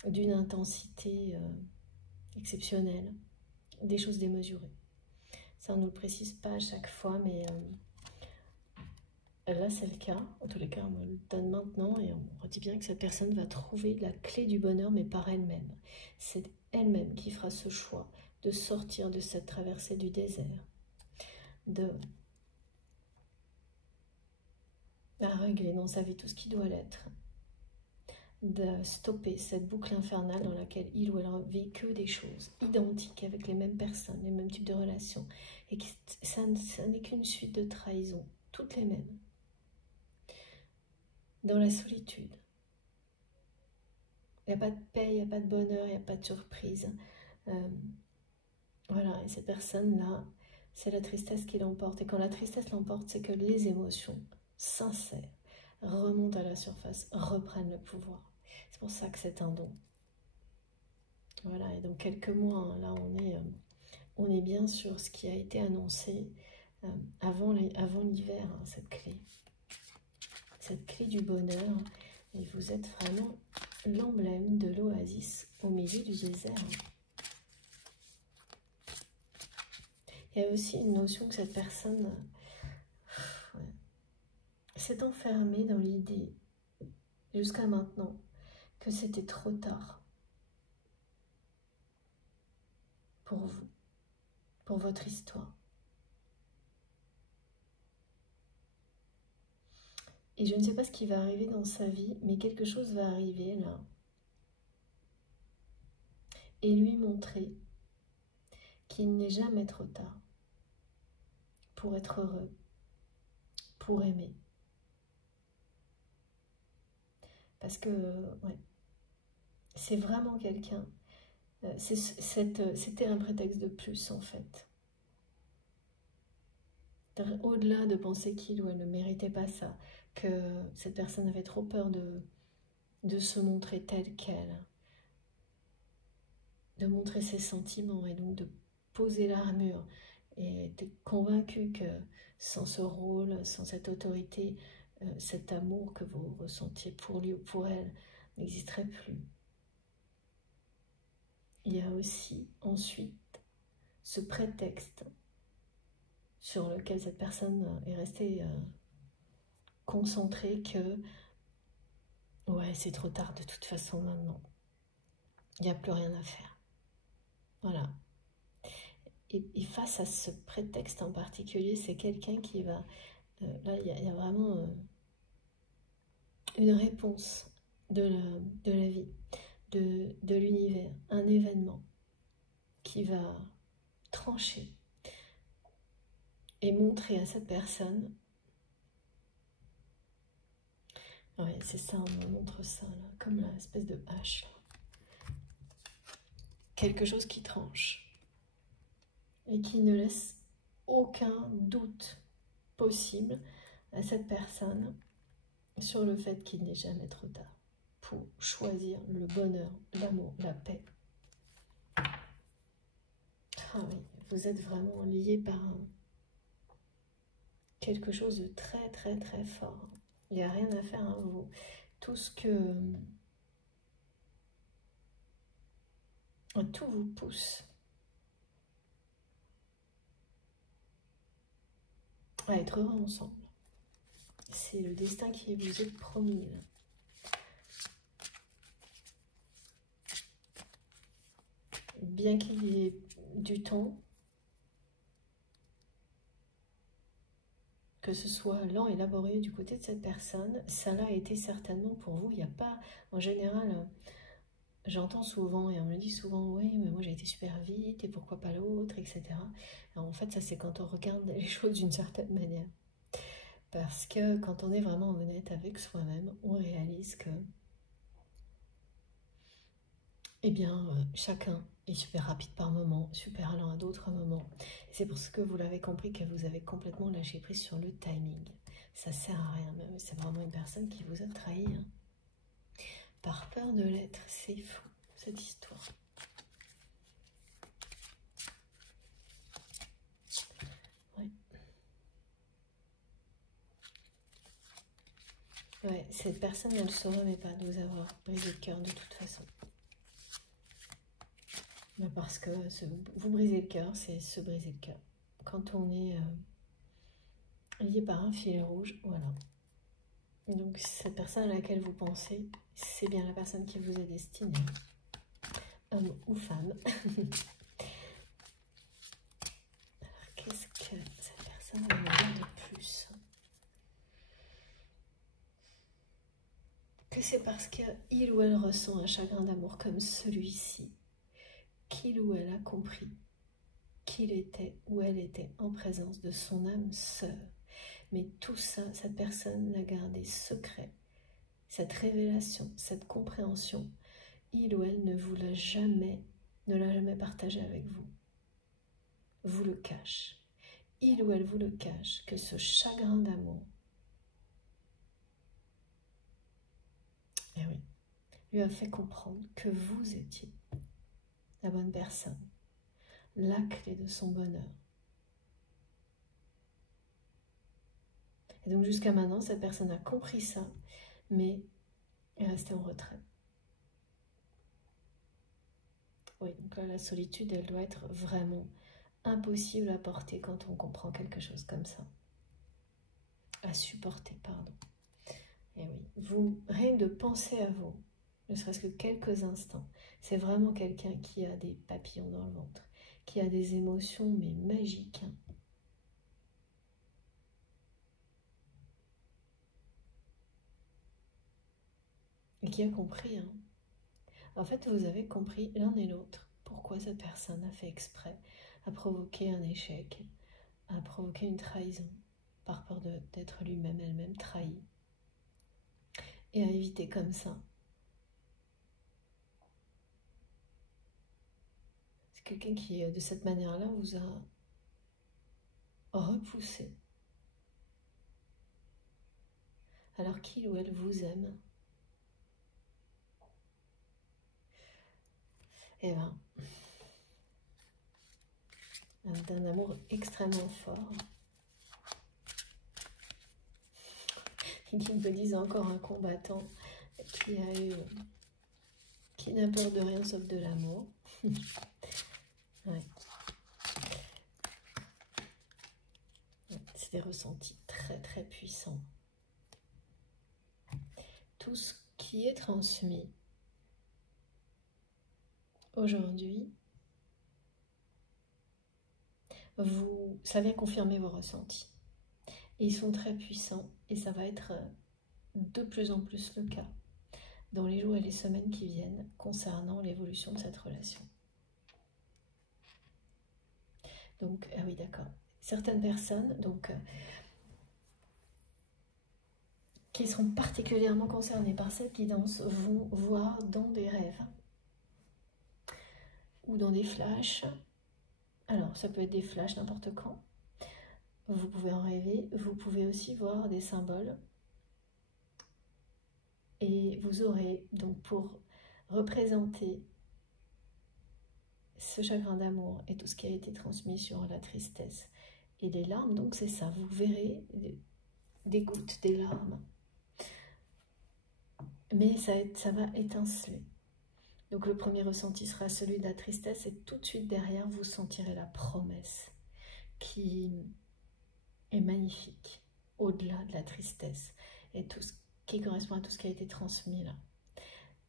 d'une intensité exceptionnelle, des choses démesurées. Ça on ne le précise pas à chaque fois, mais là c'est le cas. En tous les cas on me le donne maintenant et on redit bien que cette personne va trouver la clé du bonheur, mais par elle-même. C'est elle-même qui fera ce choix de sortir de cette traversée du désert, de régler dans sa vie tout ce qui doit l'être, de stopper cette boucle infernale dans laquelle il ou elle vit que des choses identiques avec les mêmes personnes, les mêmes types de relations, et que ça n'est qu'une suite de trahisons, toutes les mêmes, dans la solitude. Il n'y a pas de paix, il n'y a pas de bonheur, il n'y a pas de surprise. Voilà, et cette personne-là, c'est la tristesse qui l'emporte. Et quand la tristesse l'emporte, c'est que les émotions sincères remontent à la surface, reprennent le pouvoir. C'est pour ça que c'est un don. Voilà, et donc quelques mois, hein, là on est bien sur ce qui a été annoncé avant l'hiver, hein, cette clé du bonheur. Et vous êtes vraiment l'emblème de l'oasis au milieu du désert. Il y a aussi une notion que cette personne s'est enfermée dans l'idée, jusqu'à maintenant, que c'était trop tard pour vous, pour votre histoire. Et je ne sais pas ce qui va arriver dans sa vie, mais quelque chose va arriver là. Et lui montrer qu'il n'est jamais trop tard pour être heureux, pour aimer. Parce que, ouais, c'est vraiment quelqu'un. C'était un prétexte de plus, en fait. Au-delà de penser qu'il ou elle ne méritait pas ça, que cette personne avait trop peur de se montrer telle qu'elle, de montrer ses sentiments et donc de poser l'armure, et était convaincu que sans ce rôle, sans cette autorité, cet amour que vous ressentiez pour lui ou pour elle n'existerait plus. Il y a aussi ensuite ce prétexte sur lequel cette personne est restée concentrée que ouais, c'est trop tard de toute façon maintenant. Il n'y a plus rien à faire. Voilà. Et face à ce prétexte en particulier, c'est quelqu'un qui va... là, il y a vraiment une réponse de la vie, de l'univers, un événement qui va trancher et montrer à cette personne Ouais, c'est ça, on me montre ça, là, comme l'espèce de hache. Là. Quelque chose qui tranche et qui ne laisse aucun doute possible à cette personne sur le fait qu'il n'est jamais trop tard pour choisir le bonheur, l'amour, la paix. Ah oui, vous êtes vraiment liés par quelque chose de très très très fort. Il n'y a rien à faire, hein, vous. Tout ce que... Tout vous pousse à être heureux ensemble. C'est le destin qui vous est promis. Là. Bien qu'il y ait du temps, que ce soit lent et laborieux du côté de cette personne, ça l'a été certainement pour vous. Il n'y a pas, en général, j'entends souvent et on me dit souvent, oui, mais moi j'ai été super vite et pourquoi pas l'autre, etc. Alors, en fait, ça c'est quand on regarde les choses d'une certaine manière. Parce que quand on est vraiment honnête avec soi-même, on réalise que, eh bien, chacun est super rapide par moment, super lent à d'autres moments. C'est pour ce que vous l'avez compris que vous avez complètement lâché prise sur le timing. Ça sert à rien, même. C'est vraiment une personne qui vous a trahi. Hein. Par peur de l'être, c'est fou, cette histoire. Ouais. Ouais, cette personne, elle ne se remet pas de vous avoir brisé le cœur de toute façon. Mais parce que vous brisez le cœur, c'est se briser le cœur. Quand on est lié par un fil rouge, voilà. Donc cette personne à laquelle vous pensez, c'est bien la personne qui vous est destinée, homme ou femme. Alors qu'est-ce que cette personne va me dire de plus? Que c'est parce qu'il ou elle ressent un chagrin d'amour comme celui-ci, qu'il ou elle a compris qu'il était ou elle était en présence de son âme sœur. Mais tout ça, cette personne l'a gardé secret. Cette révélation, cette compréhension, il ou elle ne l'a jamais partagé avec vous. Vous le cache. Il ou elle vous le cache, que ce chagrin d'amour, eh oui, lui a fait comprendre que vous étiez la bonne personne, la clé de son bonheur. Et donc jusqu'à maintenant, cette personne a compris ça, mais est restée en retrait. Oui, donc là, la solitude, elle doit être vraiment impossible à porter quand on comprend quelque chose comme ça. À supporter, pardon. Et oui, rien que de penser à vous, ne serait-ce que quelques instants, c'est vraiment quelqu'un qui a des papillons dans le ventre, qui a des émotions, mais magiques. Hein. Et qui a compris. Hein. En fait, vous avez compris l'un et l'autre pourquoi cette personne a fait exprès, a provoqué un échec, a provoqué une trahison, par peur d'être lui-même, elle-même trahie. Et à éviter comme ça. C'est quelqu'un qui, de cette manière-là, vous a repoussé. Alors qu'il ou elle vous aime. Et bien, d'un amour extrêmement fort. Et qui me disent encore un combattant qui n'a peur de rien sauf de l'amour. Ouais. C'est des ressentis très très puissants. Tout ce qui est transmis aujourd'hui, ça vient confirmer vos ressentis. Et ils sont très puissants et ça va être de plus en plus le cas dans les jours et les semaines qui viennent concernant l'évolution de cette relation. Donc, ah oui, d'accord. Certaines personnes, donc, qui seront particulièrement concernés par cette guidance vont voir dans des rêves ou dans des flashs. Alors, ça peut être des flashs n'importe quand. Vous pouvez en rêver. Vous pouvez aussi voir des symboles. Et vous aurez, donc pour représenter ce chagrin d'amour et tout ce qui a été transmis sur la tristesse et les larmes, donc c'est ça, vous verrez des gouttes, des larmes. Mais ça va étinceler. Donc le premier ressenti sera celui de la tristesse et tout de suite derrière, vous sentirez la promesse qui est magnifique, au-delà de la tristesse et tout ce qui correspond à tout ce qui a été transmis là.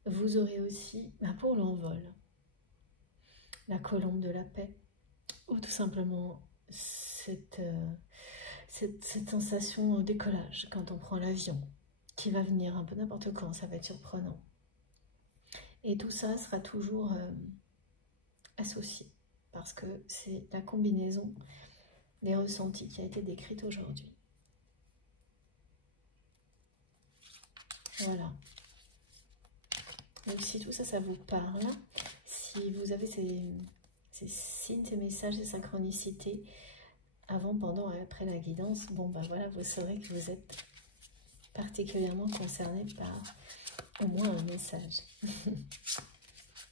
Vous aurez aussi, pour l'envol, la colombe de la paix, ou tout simplement cette sensation au décollage quand on prend l'avion, qui va venir un peu n'importe quand, ça va être surprenant. Et tout ça sera toujours associé, parce que c'est la combinaison des ressentis qui a été décrite aujourd'hui. Voilà. Donc si tout ça, ça vous parle, si vous avez ces signes, ces messages, ces synchronicités, avant, pendant et après la guidance, bon ben voilà, vous saurez que vous êtes particulièrement concerné par au moins un message.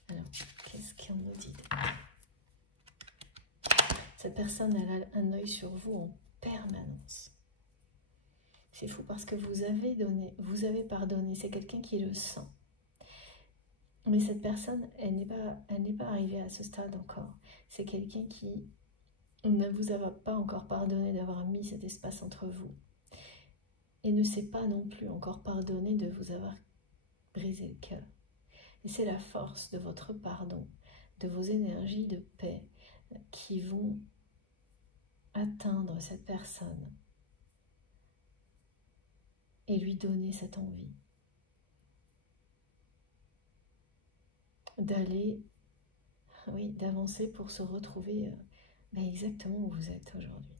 Alors, qu'est-ce qu'on nous dit? Cette personne, elle a un œil sur vous en permanence. C'est fou parce que vous avez donné, vous avez pardonné, c'est quelqu'un qui le sent. Mais cette personne, elle n'est pas arrivée à ce stade encore. C'est quelqu'un qui ne vous a pas encore pardonné d'avoir mis cet espace entre vous. Et ne sait pas non plus encore pardonné de vous avoir brisé le cœur. Et c'est la force de votre pardon, de vos énergies de paix qui vont atteindre cette personne et lui donner cette envie d'aller, oui, d'avancer pour se retrouver exactement où vous êtes aujourd'hui.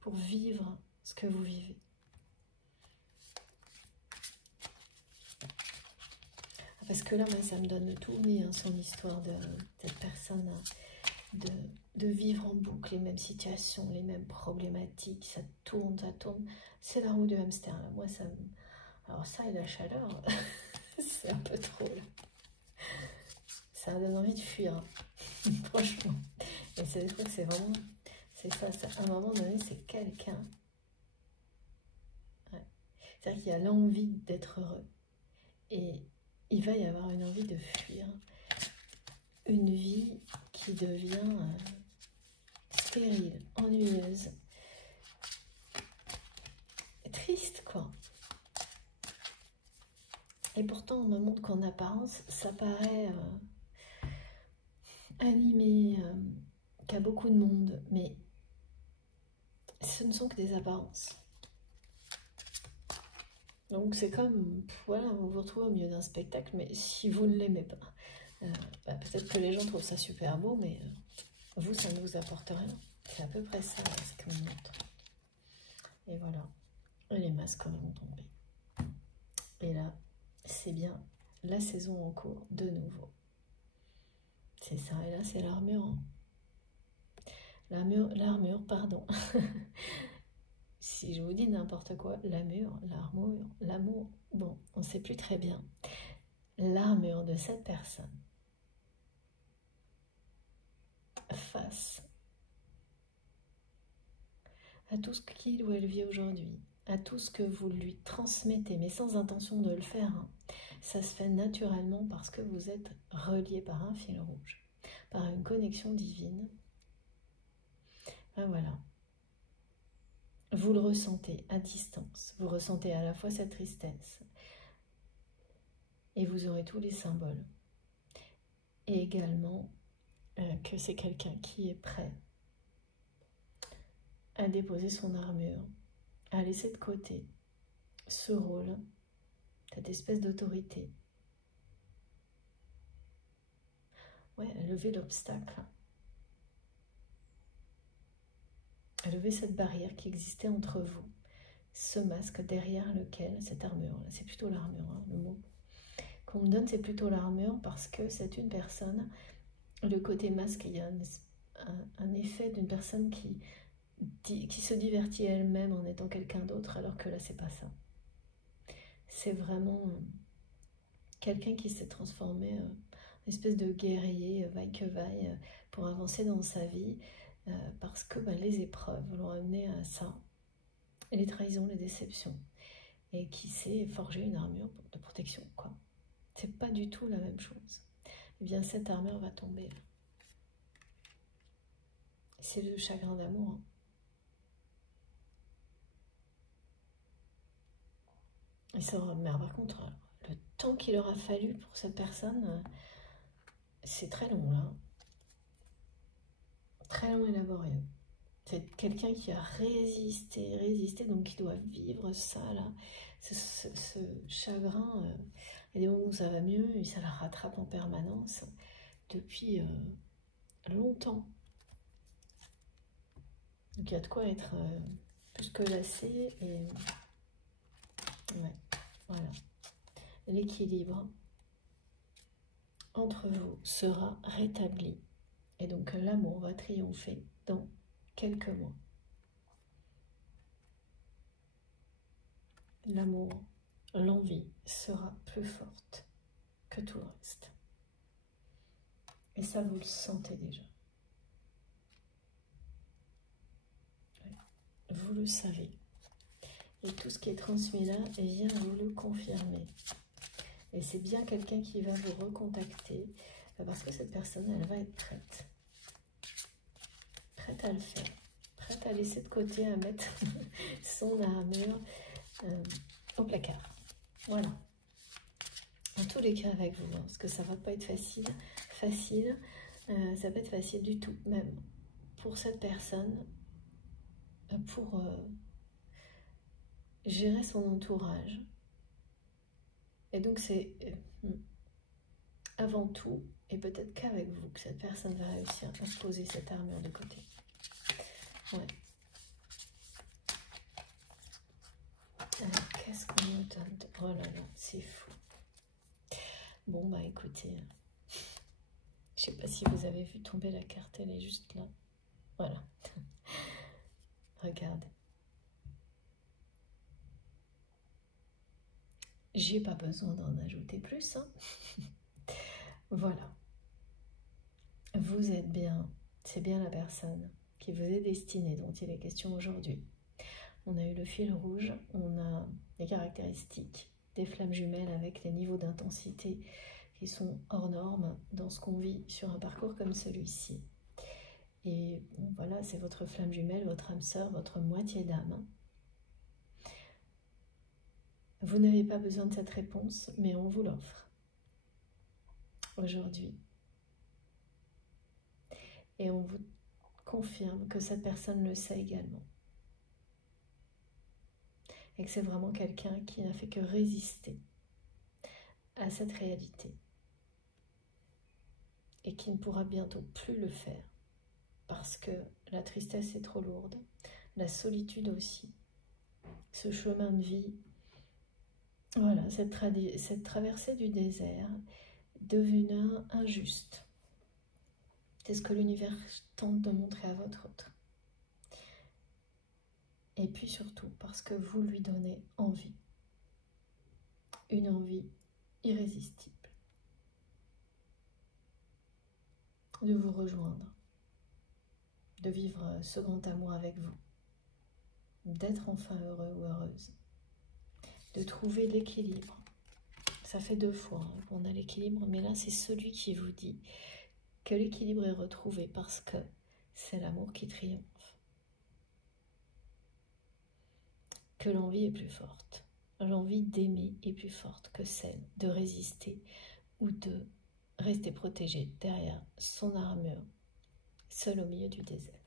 Pour vivre ce que vous vivez. Parce que là, moi, ça me donne le tournis, son histoire de cette personne, de vivre en boucle les mêmes situations, les mêmes problématiques, ça tourne, c'est la roue du hamster, là. Moi, ça me... Alors ça et la chaleur, c'est un peu trop, là. Ça donne envie de fuir, franchement. Et c'est vraiment, c'est ça, à un moment donné, c'est quelqu'un. Ouais. C'est-à-dire qu'il y a l'envie d'être heureux. Et il va y avoir une envie de fuir. Une vie qui devient stérile, ennuyeuse, triste, quoi. Et pourtant, on me montre qu'en apparence, ça paraît animé, qu'il y a beaucoup de monde, mais ce ne sont que des apparences. Donc c'est comme, voilà, vous vous retrouvez au milieu d'un spectacle, mais si vous ne l'aimez pas, peut-être que les gens trouvent ça super beau, mais vous, ça ne vous apporte rien. C'est à peu près ça, ce qu'on montre. Et voilà, et les masques vont tomber. Et là, c'est bien la saison en cours de nouveau. C'est ça, et là c'est l'armure. Hein. L'armure, pardon. Si je vous dis n'importe quoi, l'armure, l'amour, bon, on ne sait plus très bien. L'armure de cette personne face à tout ce qu'il ou elle vit aujourd'hui, à tout ce que vous lui transmettez, mais sans intention de le faire. Hein. Ça se fait naturellement parce que vous êtes relié par un fil rouge, par une connexion divine. Ben voilà. Vous le ressentez à distance. Vous ressentez à la fois cette tristesse et vous aurez tous les symboles. Et également que c'est quelqu'un qui est prêt à déposer son armure, à laisser de côté ce rôle, cette espèce d'autorité. Ouais, à lever l'obstacle. À lever cette barrière qui existait entre vous, ce masque derrière lequel, cette armure, c'est plutôt l'armure, hein, le mot qu'on me donne, c'est plutôt l'armure, parce que c'est une personne, le côté masque, il y a un effet d'une personne qui se divertit elle-même en étant quelqu'un d'autre, alors que là, c'est pas ça. C'est vraiment quelqu'un qui s'est transformé en espèce de guerrier, vaille que vaille, pour avancer dans sa vie, parce que les épreuves l'ont amené à ça, et les trahisons, les déceptions, et qui s'est forgé une armure de protection, quoi. C'est pas du tout la même chose. Eh bien, cette armure va tomber. C'est le chagrin d'amour, hein. Et ça, mais par contre, le temps qu'il aura fallu pour cette personne, c'est très long, là. Très long et laborieux. C'est quelqu'un qui a résisté, donc qui doit vivre ça, là. Ce chagrin, il y a des moments où ça va mieux, et ça la rattrape en permanence depuis longtemps. Donc il y a de quoi être plus que lassé, et ouais, voilà. L'équilibre entre vous sera rétabli, et donc l'amour va triompher dans quelques mois. L'amour, l'envie sera plus forte que tout le reste. Et ça, vous le sentez déjà. Ouais. Vous le savez. Et tout ce qui est transmis là vient vous le confirmer. Et c'est bien quelqu'un qui va vous recontacter, parce que cette personne, elle va être prête. Prête à le faire. Prête à laisser de côté, à mettre son armure au placard. Voilà. En tous les cas avec vous, hein, parce que ça va pas être facile. Ça va pas être facile du tout, même pour cette personne, pour gérer son entourage. Et donc c'est avant tout, et peut-être qu'avec vous, que cette personne va réussir à poser cette armure de côté. Ouais. Alors, qu'est-ce qu'on me donne? Oh là là, c'est fou. Bon, bah écoutez, je sais pas si vous avez vu tomber la carte, elle est juste là. Voilà. Regardez. J'ai pas besoin d'en ajouter plus, hein. Voilà. Vous êtes bien, c'est bien la personne qui vous est destinée, dont il est question aujourd'hui. On a eu le fil rouge, on a les caractéristiques des flammes jumelles avec les niveaux d'intensité qui sont hors normes dans ce qu'on vit sur un parcours comme celui-ci. Et bon, voilà, c'est votre flamme jumelle, votre âme sœur, votre moitié d'âme. Vous n'avez pas besoin de cette réponse, mais on vous l'offre aujourd'hui. Et on vous confirme que cette personne le sait également. Et que c'est vraiment quelqu'un qui n'a fait que résister à cette réalité. Et qui ne pourra bientôt plus le faire. Parce que la tristesse est trop lourde, la solitude aussi. Ce chemin de vie, voilà, cette traversée du désert devenue injuste. C'est ce que l'univers tente de montrer à votre autre. Et puis surtout parce que vous lui donnez envie. Une envie irrésistible. De vous rejoindre. De vivre ce grand amour avec vous. D'être enfin heureux ou heureuse. De trouver l'équilibre. Ça fait 2 fois qu'on a l'équilibre, mais là c'est celui qui vous dit que l'équilibre est retrouvé parce que c'est l'amour qui triomphe. Que l'envie est plus forte. L'envie d'aimer est plus forte que celle de résister ou de rester protégé derrière son armure, seul au milieu du désert.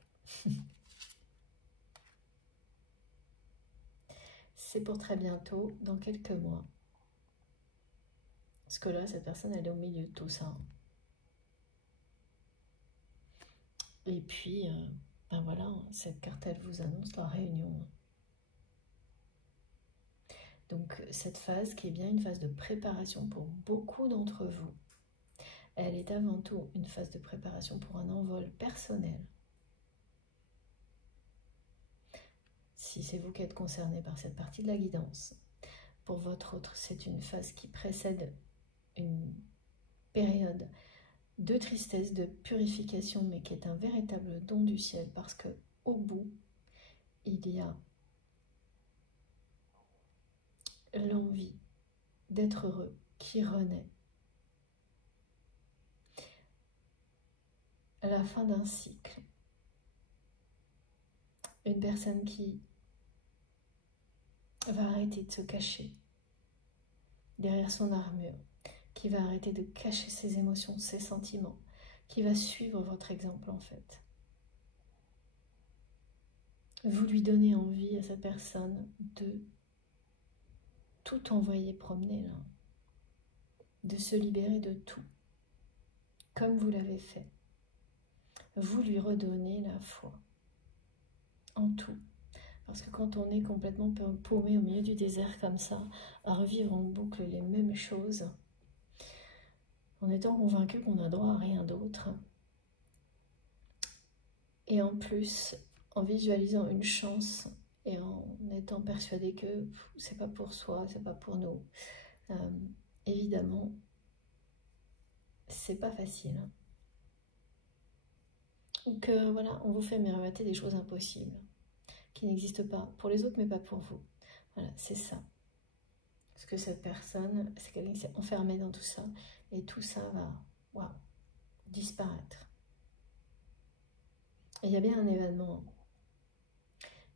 C'est pour très bientôt, dans quelques mois. Parce que là, cette personne, elle est au milieu de tout ça. Et puis, ben voilà, cette carte, elle vous annonce la réunion. Donc cette phase qui est bien une phase de préparation pour beaucoup d'entre vous, elle est avant tout une phase de préparation pour un envol personnel. Si c'est vous qui êtes concerné par cette partie de la guidance, pour votre autre, c'est une phase qui précède une période de tristesse, de purification, mais qui est un véritable don du ciel, parce que au bout, il y a l'envie d'être heureux qui renaît. À la fin d'un cycle, une personne qui va arrêter de se cacher derrière son armure, qui va arrêter de cacher ses émotions, ses sentiments, qui va suivre votre exemple en fait. Vous lui donnez envie à cette personne de tout envoyer promener là, de se libérer de tout, comme vous l'avez fait. Vous lui redonnez la foi en tout. Parce que quand on est complètement paumé au milieu du désert comme ça, à revivre en boucle les mêmes choses, en étant convaincu qu'on n'a droit à rien d'autre, et en plus en visualisant une chance et en étant persuadé que c'est pas pour soi, c'est pas pour nous, évidemment, c'est pas facile. Ou que voilà, on vous fait miroiter des choses impossibles, qui n'existent pas pour les autres mais pas pour vous. Voilà, c'est ça. Parce que cette personne, c'est quelqu'un qui s'est enfermé dans tout ça, et tout ça va disparaître. Et il y a bien un événement,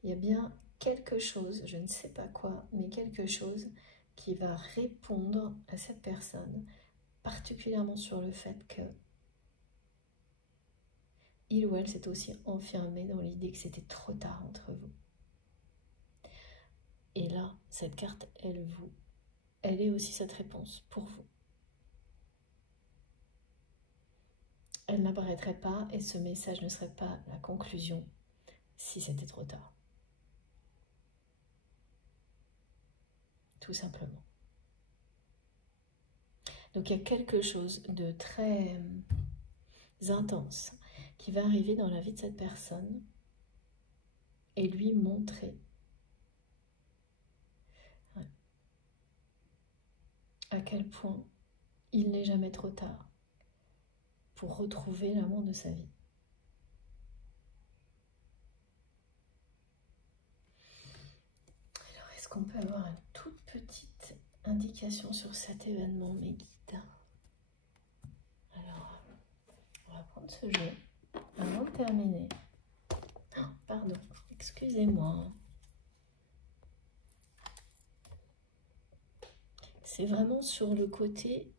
il y a bien quelque chose, je ne sais pas quoi, mais quelque chose qui va répondre à cette personne, particulièrement sur le fait que il ou elle s'est aussi enfermé dans l'idée que c'était trop tard entre vous. Et là, cette carte, elle est aussi cette réponse pour vous. Elle n'apparaîtrait pas et ce message ne serait pas la conclusion si c'était trop tard. Tout simplement. Donc il y a quelque chose de très intense qui va arriver dans la vie de cette personne et lui montrer à quel point il n'est jamais trop tard pour retrouver l'amour de sa vie. Alors, est-ce qu'on peut avoir une toute petite indication sur cet événement, mes guides? Alors, on va prendre ce jeu avant de terminer. Oh, pardon, excusez-moi. C'est vraiment sur le côté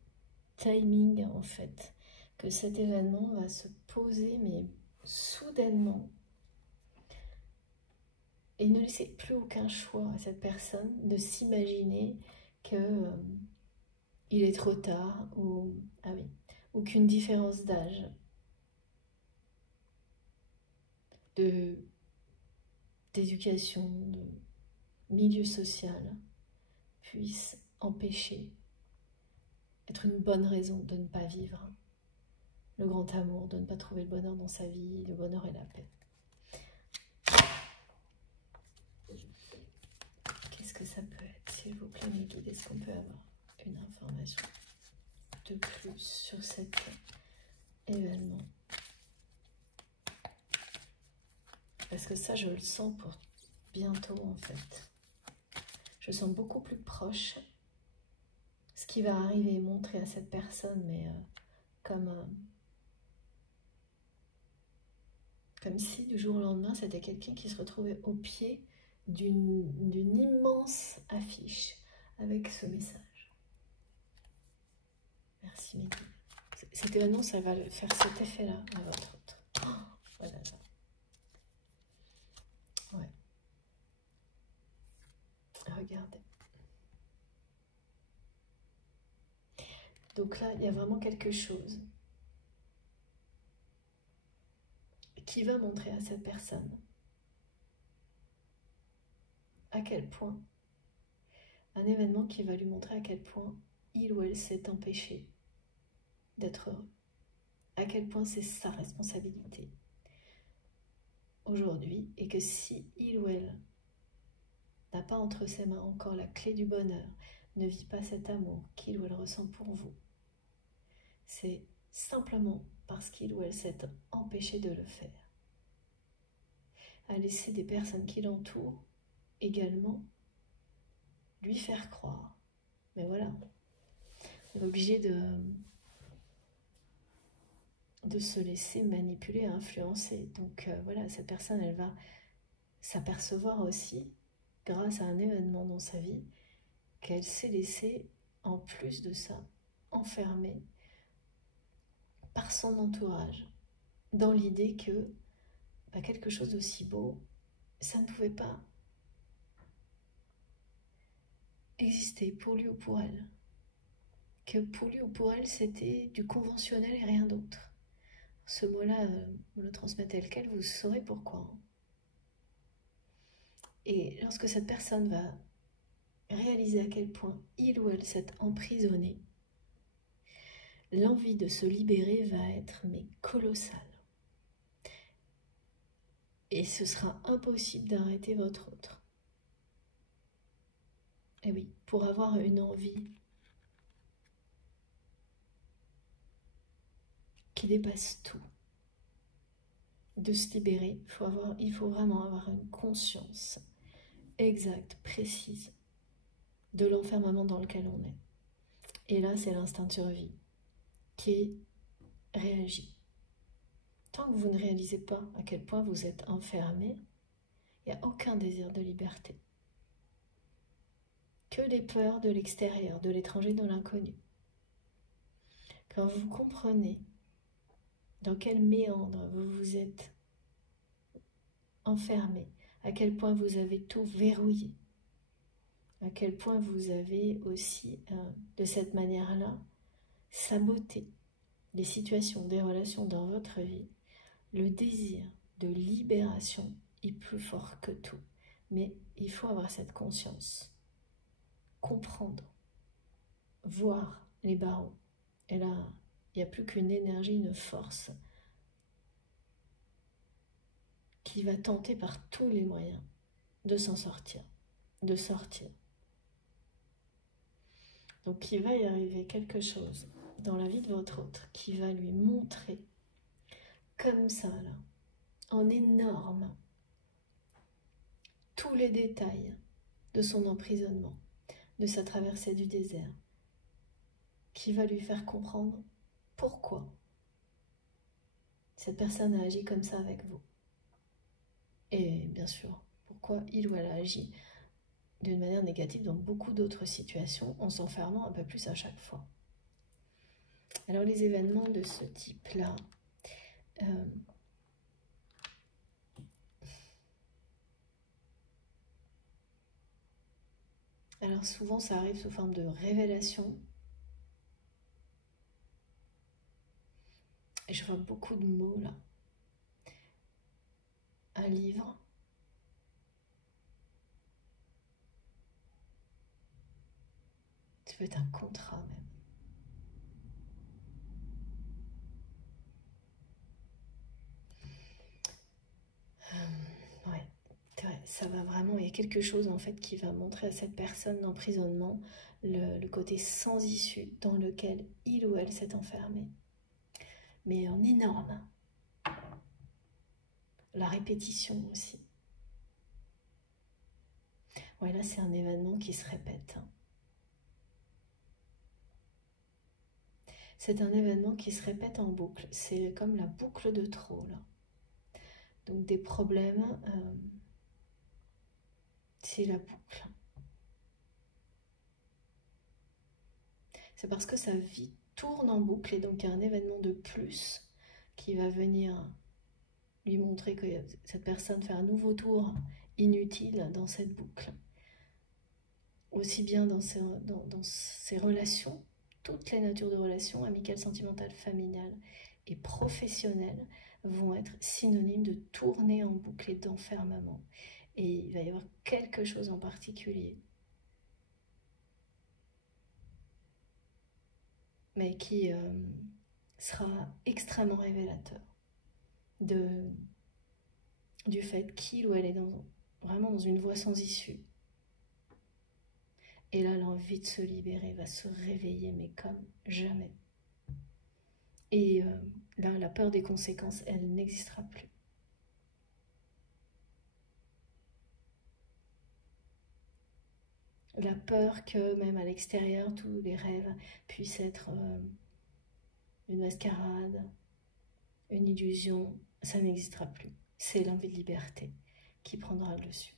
timing, en fait, que cet événement va se poser, mais soudainement. Et ne laissez plus aucun choix à cette personne de s'imaginer que il est trop tard ou qu'une différence d'âge, d'éducation, de milieu social puisse empêcher, être une bonne raison de ne pas vivre le grand amour, de ne pas trouver le bonheur dans sa vie, le bonheur et la paix. Qu'est-ce que ça peut être, s'il vous plaît, mes guides? Est-ce qu'on peut avoir une information de plus sur cet événement? Parce que ça, je le sens pour bientôt, en fait. Je sens beaucoup plus proche ce qui va arriver et montrer à cette personne, mais comme si du jour au lendemain, c'était quelqu'un qui se retrouvait au pied d'une immense affiche avec ce message. Merci, mes guides. Cet événement, ça va faire cet effet-là à votre autre. Oh, voilà. Ouais. Regardez. Donc là, il y a vraiment quelque chose qui va montrer à cette personne à quel point un événement qui va lui montrer à quel point il ou elle s'est empêché d'être heureux, à quel point c'est sa responsabilité aujourd'hui, et que si il ou elle n'a pas entre ses mains encore la clé du bonheur, ne vit pas cet amour qu'il ou elle ressent pour vous, c'est simplement parce qu'il ou elle s'est empêché de le faire. À laisser des personnes qui l'entourent également lui faire croire. Mais voilà, on est obligé de se laisser manipuler, influencer. Donc voilà, cette personne, elle va s'apercevoir aussi, grâce à un événement dans sa vie, qu'elle s'est laissée, en plus de ça, enfermer par son entourage, dans l'idée que quelque chose d'aussi beau, ça ne pouvait pas exister pour lui ou pour elle. Que pour lui ou pour elle, c'était du conventionnel et rien d'autre. Ce mot-là, me le transmet tel quel, vous saurez pourquoi. Et lorsque cette personne va réaliser à quel point il ou elle s'est emprisonné, l'envie de se libérer va être colossale. Et ce sera impossible d'arrêter votre autre. Et oui, pour avoir une envie qui dépasse tout, de se libérer, il faut vraiment avoir une conscience exacte, précise, de l'enfermement dans lequel on est. Et là, c'est l'instinct de survie qui réagit. Tant que vous ne réalisez pas à quel point vous êtes enfermé, il n'y a aucun désir de liberté. Que les peurs de l'extérieur, de l'étranger, de l'inconnu. Quand vous comprenez dans quel méandre vous vous êtes enfermé, à quel point vous avez tout verrouillé, à quel point vous avez aussi, de cette manière-là, saboté les situations, des relations dans votre vie, le désir de libération est plus fort que tout. Mais il faut avoir cette conscience, comprendre, voir les barreaux. Et là, il n'y a plus qu'une énergie, une force qui va tenter par tous les moyens de s'en sortir, de sortir. Donc il va y arriver quelque chose dans la vie de votre autre qui va lui montrer comme ça, là, en énorme, tous les détails de son emprisonnement, de sa traversée du désert, qui va lui faire comprendre pourquoi cette personne a agi comme ça avec vous. Et bien sûr, pourquoi il ou elle a agi d'une manière négative dans beaucoup d'autres situations, en s'enfermant un peu plus à chaque fois. Alors les événements de ce type-là, alors souvent ça arrive sous forme de révélation. Et je vois beaucoup de mots là. Un livre. Ça peut être un contrat même. Ouais, c'est vrai, ça va vraiment, il y a quelque chose en fait qui va montrer à cette personne d'emprisonnement le côté sans issue dans lequel il ou elle s'est enfermé. Mais en énorme. La répétition aussi. Ouais, là c'est un événement qui se répète. C'est un événement qui se répète en boucle. C'est comme la boucle de trop, là. Donc des problèmes, c'est la boucle. C'est parce que sa vie tourne en boucle et donc il y a un événement de plus qui va venir lui montrer que cette personne fait un nouveau tour inutile dans cette boucle. Aussi bien dans ses relations, toutes les natures de relations, amicales, sentimentales, familiales et professionnelles, vont être synonymes de tourner en boucle et d'enfermement. Et il va y avoir quelque chose en particulier mais qui sera extrêmement révélateur du fait qu'il ou elle est vraiment dans une voie sans issue. Et là, l'envie de se libérer va se réveiller, mais comme jamais. Et là, la peur des conséquences, elle n'existera plus. La peur que même à l'extérieur, tous les rêves puissent être une mascarade, une illusion, ça n'existera plus. C'est l'envie de liberté qui prendra le dessus.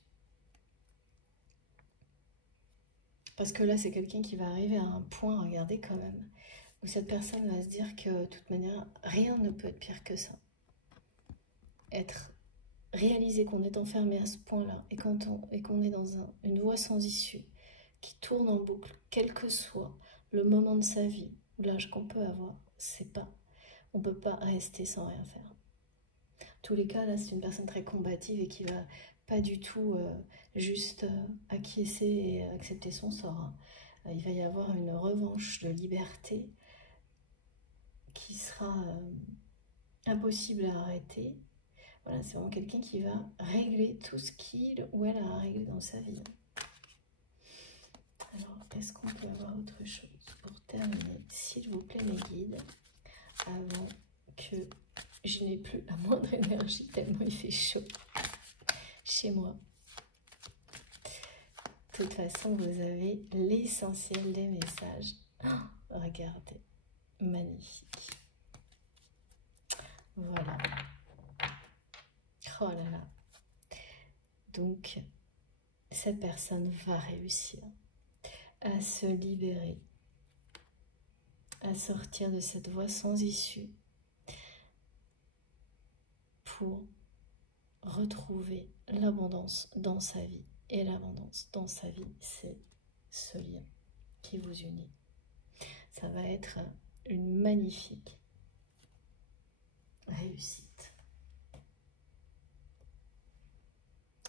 Parce que là, c'est quelqu'un qui va arriver à un point, regardez quand même, où cette personne va se dire que de toute manière, rien ne peut être pire que ça. Réaliser qu'on est enfermé à ce point-là et qu'on est dans une voie sans issue qui tourne en boucle, quel que soit le moment de sa vie ou l'âge qu'on peut avoir, on ne peut pas rester sans rien faire. En tous les cas, là, c'est une personne très combative et qui va pas du tout juste acquiescer et accepter son sort. Hein. Il va y avoir une revanche de liberté qui sera impossible à arrêter. Voilà, c'est vraiment quelqu'un qui va régler tout ce qu'il ou elle a à régler dans sa vie. Alors, est-ce qu'on peut avoir autre chose pour terminer, s'il vous plaît, mes guides, avant que je n'ai plus la moindre énergie tellement il fait chaud chez moi. De toute façon, vous avez l'essentiel des messages. Oh, regardez, magnifique. Voilà. Oh là là. Donc, cette personne va réussir à se libérer, à sortir de cette voie sans issue pour retrouver l'abondance dans sa vie. Et l'abondance dans sa vie, c'est ce lien qui vous unit. Ça va être une magnifique réussite.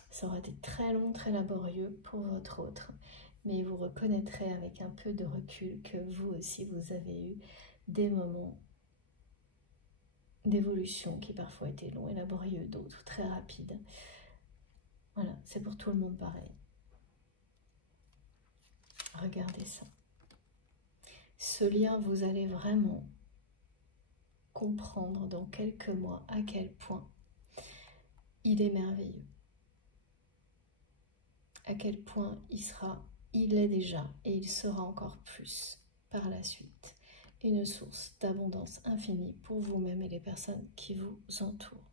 Ça aura été très long, très laborieux pour votre autre, mais vous reconnaîtrez avec un peu de recul que vous aussi, vous avez eu des moments d'évolution qui parfois étaient longs et laborieux, d'autres très rapides. Voilà, c'est pour tout le monde pareil. Regardez ça. Ce lien, vous allez vraiment comprendre dans quelques mois à quel point il est merveilleux. À quel point il est déjà et il sera encore plus par la suite une source d'abondance infinie pour vous-même et les personnes qui vous entourent.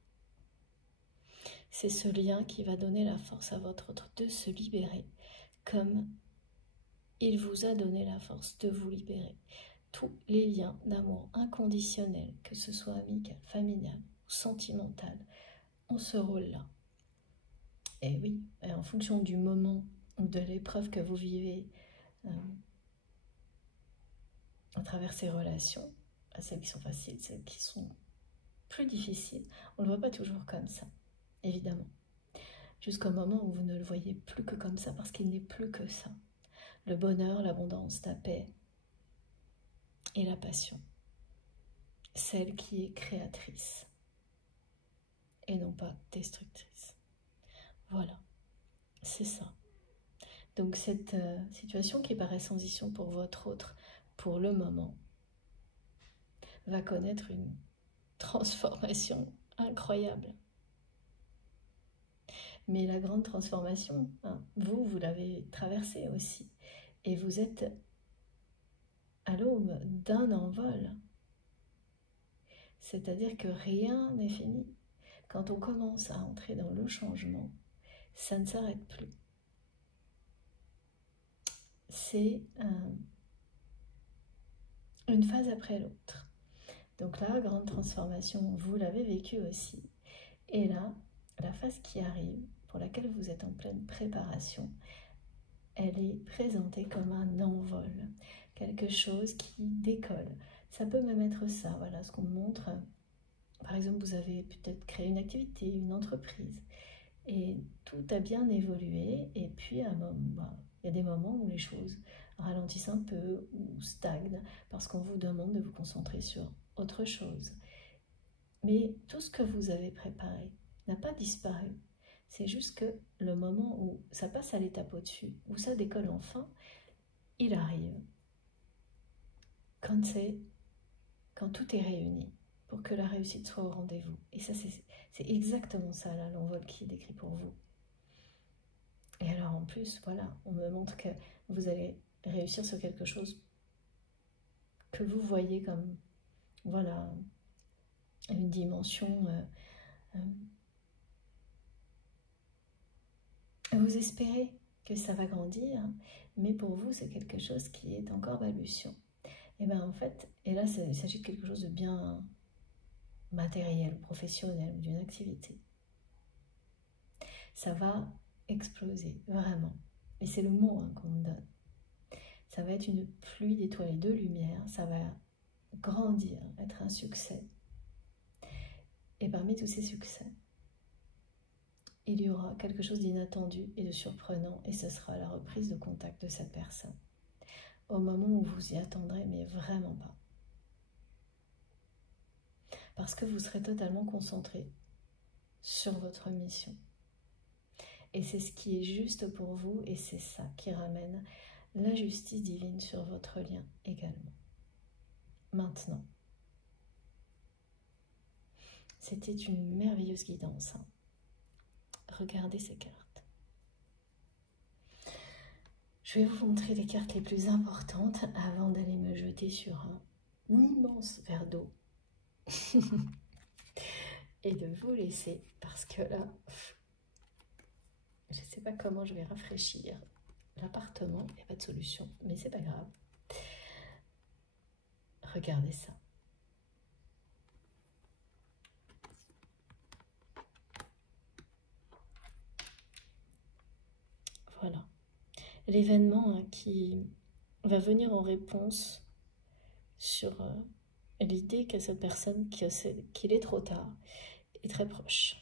C'est ce lien qui va donner la force à votre autre de se libérer comme il vous a donné la force de vous libérer. Tous les liens d'amour inconditionnel, que ce soit amical, familial ou sentimental, ont ce rôle-là. Et oui, en fonction du moment ou de l'épreuve que vous vivez à travers ces relations, celles qui sont faciles, celles qui sont plus difficiles, on ne le voit pas toujours comme ça, évidemment. Jusqu'au moment où vous ne le voyez plus que comme ça, parce qu'il n'est plus que ça. Le bonheur, l'abondance, la paix et la passion. Celle qui est créatrice et non pas destructrice. Voilà, c'est ça. Donc cette situation qui paraît sans issue pour votre autre, pour le moment, va connaître une transformation incroyable. Mais la grande transformation, hein, vous l'avez traversée aussi. Et vous êtes à l'aube d'un envol. C'est-à-dire que rien n'est fini. Quand on commence à entrer dans le changement, ça ne s'arrête plus. C'est une phase après l'autre. Donc la grande transformation, vous l'avez vécue aussi. Et là, la phase qui arrive, pour laquelle vous êtes en pleine préparation, elle est présentée comme un envol, quelque chose qui décolle. Ça peut même être ça, voilà ce qu'on montre. Par exemple, vous avez peut-être créé une activité, une entreprise, et tout a bien évolué, et puis il y a des moments où les choses ralentissent un peu ou stagnent parce qu'on vous demande de vous concentrer sur autre chose. Mais tout ce que vous avez préparé n'a pas disparu. C'est juste que le moment où ça passe à l'étape au-dessus, où ça décolle enfin, il arrive. Quand tout est réuni pour que la réussite soit au rendez-vous. Et ça, c'est exactement ça, là, l'envol qui est décrit pour vous. Et alors, en plus, voilà, on me montre que vous allez réussir sur quelque chose que vous voyez comme, voilà, une dimension... vous espérez que ça va grandir, mais pour vous, c'est quelque chose qui est encore balbutiant. Et bien en fait, et là, il s'agit de quelque chose de bien matériel, professionnel, d'une activité. Ça va exploser, vraiment. Et c'est le mot qu'on me donne. Ça va être une pluie d'étoiles et de lumière, ça va grandir, être un succès. Et parmi tous ces succès, il y aura quelque chose d'inattendu et de surprenant, et ce sera la reprise de contact de cette personne. Au moment où vous y attendrez, mais vraiment pas. Parce que vous serez totalement concentré sur votre mission. Et c'est ce qui est juste pour vous, et c'est ça qui ramène la justice divine sur votre lien également. Maintenant, c'était une merveilleuse guidance. Regardez ces cartes. Je vais vous montrer les cartes les plus importantes avant d'aller me jeter sur un immense verre d'eau. Et de vous laisser, parce que là, je ne sais pas comment je vais rafraîchir l'appartement, il n'y a pas de solution, mais c'est pas grave. Regardez ça. Voilà. L'événement qui va venir en réponse sur l'idée que cette personne, qu'il est trop tard, est très proche.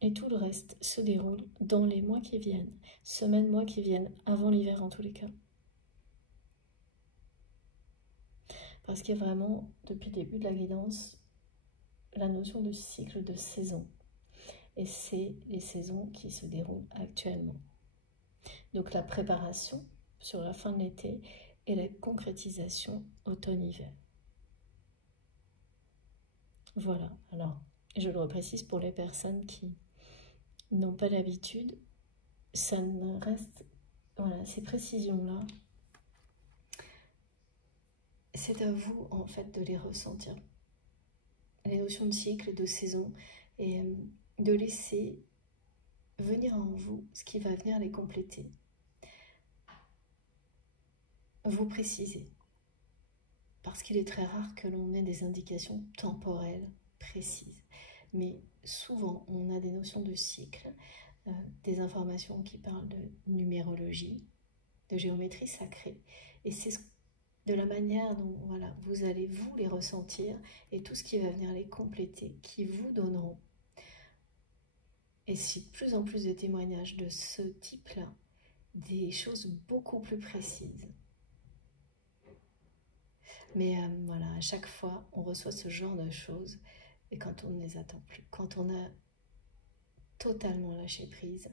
Et tout le reste se déroule dans les mois qui viennent, semaines, mois qui viennent, avant l'hiver en tous les cas. Parce qu'il y a vraiment, depuis le début de la guidance, la notion de cycle, de saison. Et c'est les saisons qui se déroulent actuellement. Donc la préparation sur la fin de l'été et la concrétisation automne-hiver. Voilà, alors je le reprécise pour les personnes qui n'ont pas l'habitude, ça ne reste, voilà, ces précisions-là, c'est à vous en fait de les ressentir. Les notions de cycle, de saison, et de laisser venir en vous ce qui va venir les compléter. Vous précisez, parce qu'il est très rare que l'on ait des indications temporelles précises, mais souvent on a des notions de cycle, des informations qui parlent de numérologie, de géométrie sacrée, et c'est de la manière dont voilà, vous allez vous les ressentir et tout ce qui va venir les compléter, qui vous donneront. Et si de plus en plus de témoignages de ce type-là, des choses beaucoup plus précises. Mais voilà, à chaque fois, on reçoit ce genre de choses, et quand on ne les attend plus, quand on a totalement lâché prise,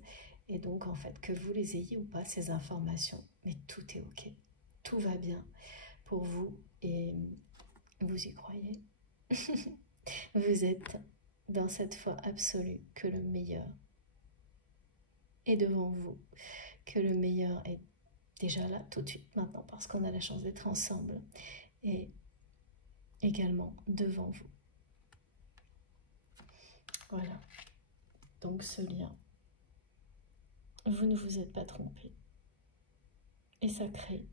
et donc en fait, que vous les ayez ou pas, ces informations, mais tout est ok, tout va bien pour vous, et vous y croyez. Vous êtes dans cette foi absolue que le meilleur est devant vous, que le meilleur est déjà là tout de suite maintenant, parce qu'on a la chance d'être ensemble, et également devant vous. Voilà, donc ce lien, vous ne vous êtes pas trompé, est sacré,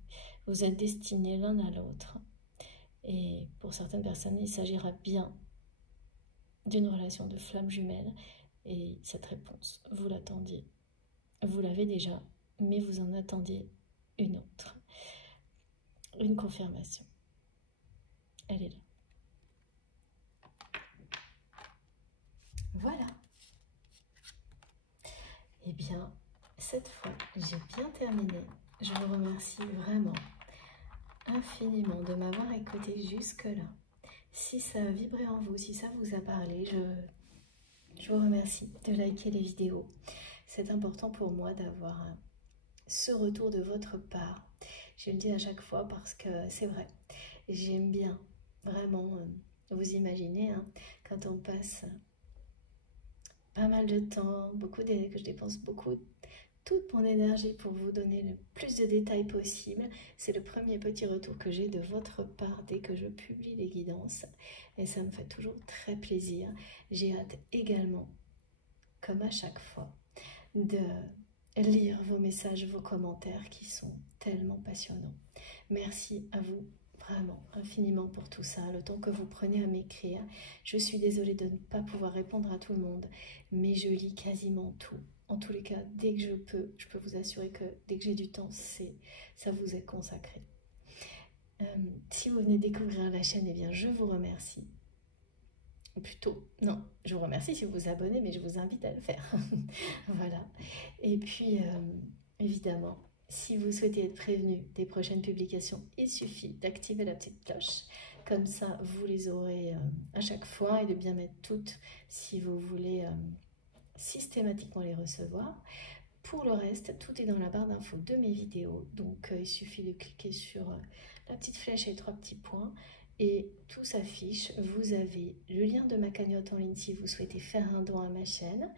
vous êtes destinés l'un à l'autre, et pour certaines personnes, il s'agira bien d'une relation de flamme jumelle, et cette réponse, vous l'attendiez, vous l'avez déjà, mais vous en attendiez une autre, une confirmation. Elle est là. Voilà. Eh bien, cette fois, j'ai bien terminé je vous remercie vraiment infiniment de m'avoir écouté jusque-là. Si ça a vibré en vous, si ça vous a parlé, je vous remercie de liker les vidéos. C'est important pour moi d'avoir ce retour de votre part. Je le dis à chaque fois parce que c'est vrai. J'aime bien vraiment vous imaginer quand on passe pas mal de temps, que je dépense toute mon énergie pour vous donner le plus de détails possible. C'est le premier petit retour que j'ai de votre part dès que je publie les guidances et ça me fait toujours très plaisir. J'ai hâte également, comme à chaque fois, de lire vos messages, vos commentaires qui sont tellement passionnants. Merci à vous vraiment infiniment pour tout ça, le temps que vous prenez à m'écrire. Je suis désolée de ne pas pouvoir répondre à tout le monde, mais je lis quasiment tout. En tous les cas, dès que je peux vous assurer que dès que j'ai du temps, ça vous est consacré. Si vous venez découvrir la chaîne, eh bien, je vous remercie. Ou plutôt, non, je vous remercie si vous vous abonnez, mais je vous invite à le faire. Voilà. Et puis, évidemment, si vous souhaitez être prévenu des prochaines publications, il suffit d'activer la petite cloche. Comme ça, vous les aurez à chaque fois et de bien mettre toutes si vous voulez systématiquement les recevoir. Pour le reste, tout est dans la barre d'infos de mes vidéos. Donc, il suffit de cliquer sur la petite flèche et les 3 petits points et tout s'affiche. Vous avez le lien de ma cagnotte en ligne si vous souhaitez faire un don à ma chaîne,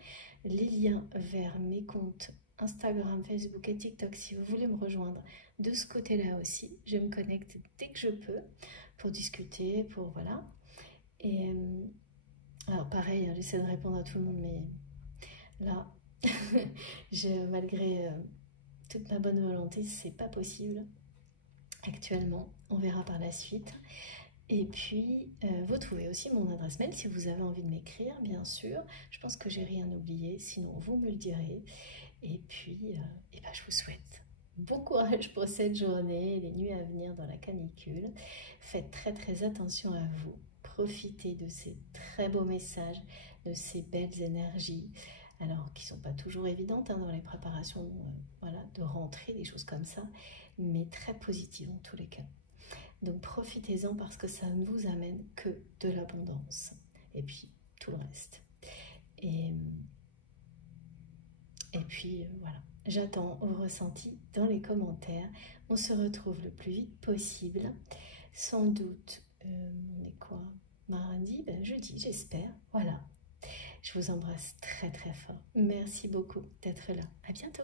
les liens vers mes comptes Instagram, Facebook et TikTok si vous voulez me rejoindre de ce côté-là aussi. Je me connecte dès que je peux pour discuter, pour voilà. Et alors pareil, j'essaie de répondre à tout le monde, mais là, malgré toute ma bonne volonté, c'est pas possible actuellement. On verra par la suite. Et puis, vous trouvez aussi mon adresse mail si vous avez envie de m'écrire, bien sûr. Je pense que j'ai rien oublié, sinon vous me le direz. Et puis, ben, je vous souhaite bon courage pour cette journée et les nuits à venir dans la canicule. Faites très très attention à vous. Profitez de ces très beaux messages, de ces belles énergies. Alors, qui ne sont pas toujours évidentes dans les préparations voilà, de rentrée, des choses comme ça, mais très positives en tous les cas. Donc profitez-en parce que ça ne vous amène que de l'abondance. Et puis tout le reste. Et puis voilà, j'attends vos ressentis dans les commentaires. On se retrouve le plus vite possible. Sans doute, on est quoi? Mardi, jeudi, j'espère. Voilà. Je vous embrasse très très fort. Merci beaucoup d'être là. À bientôt.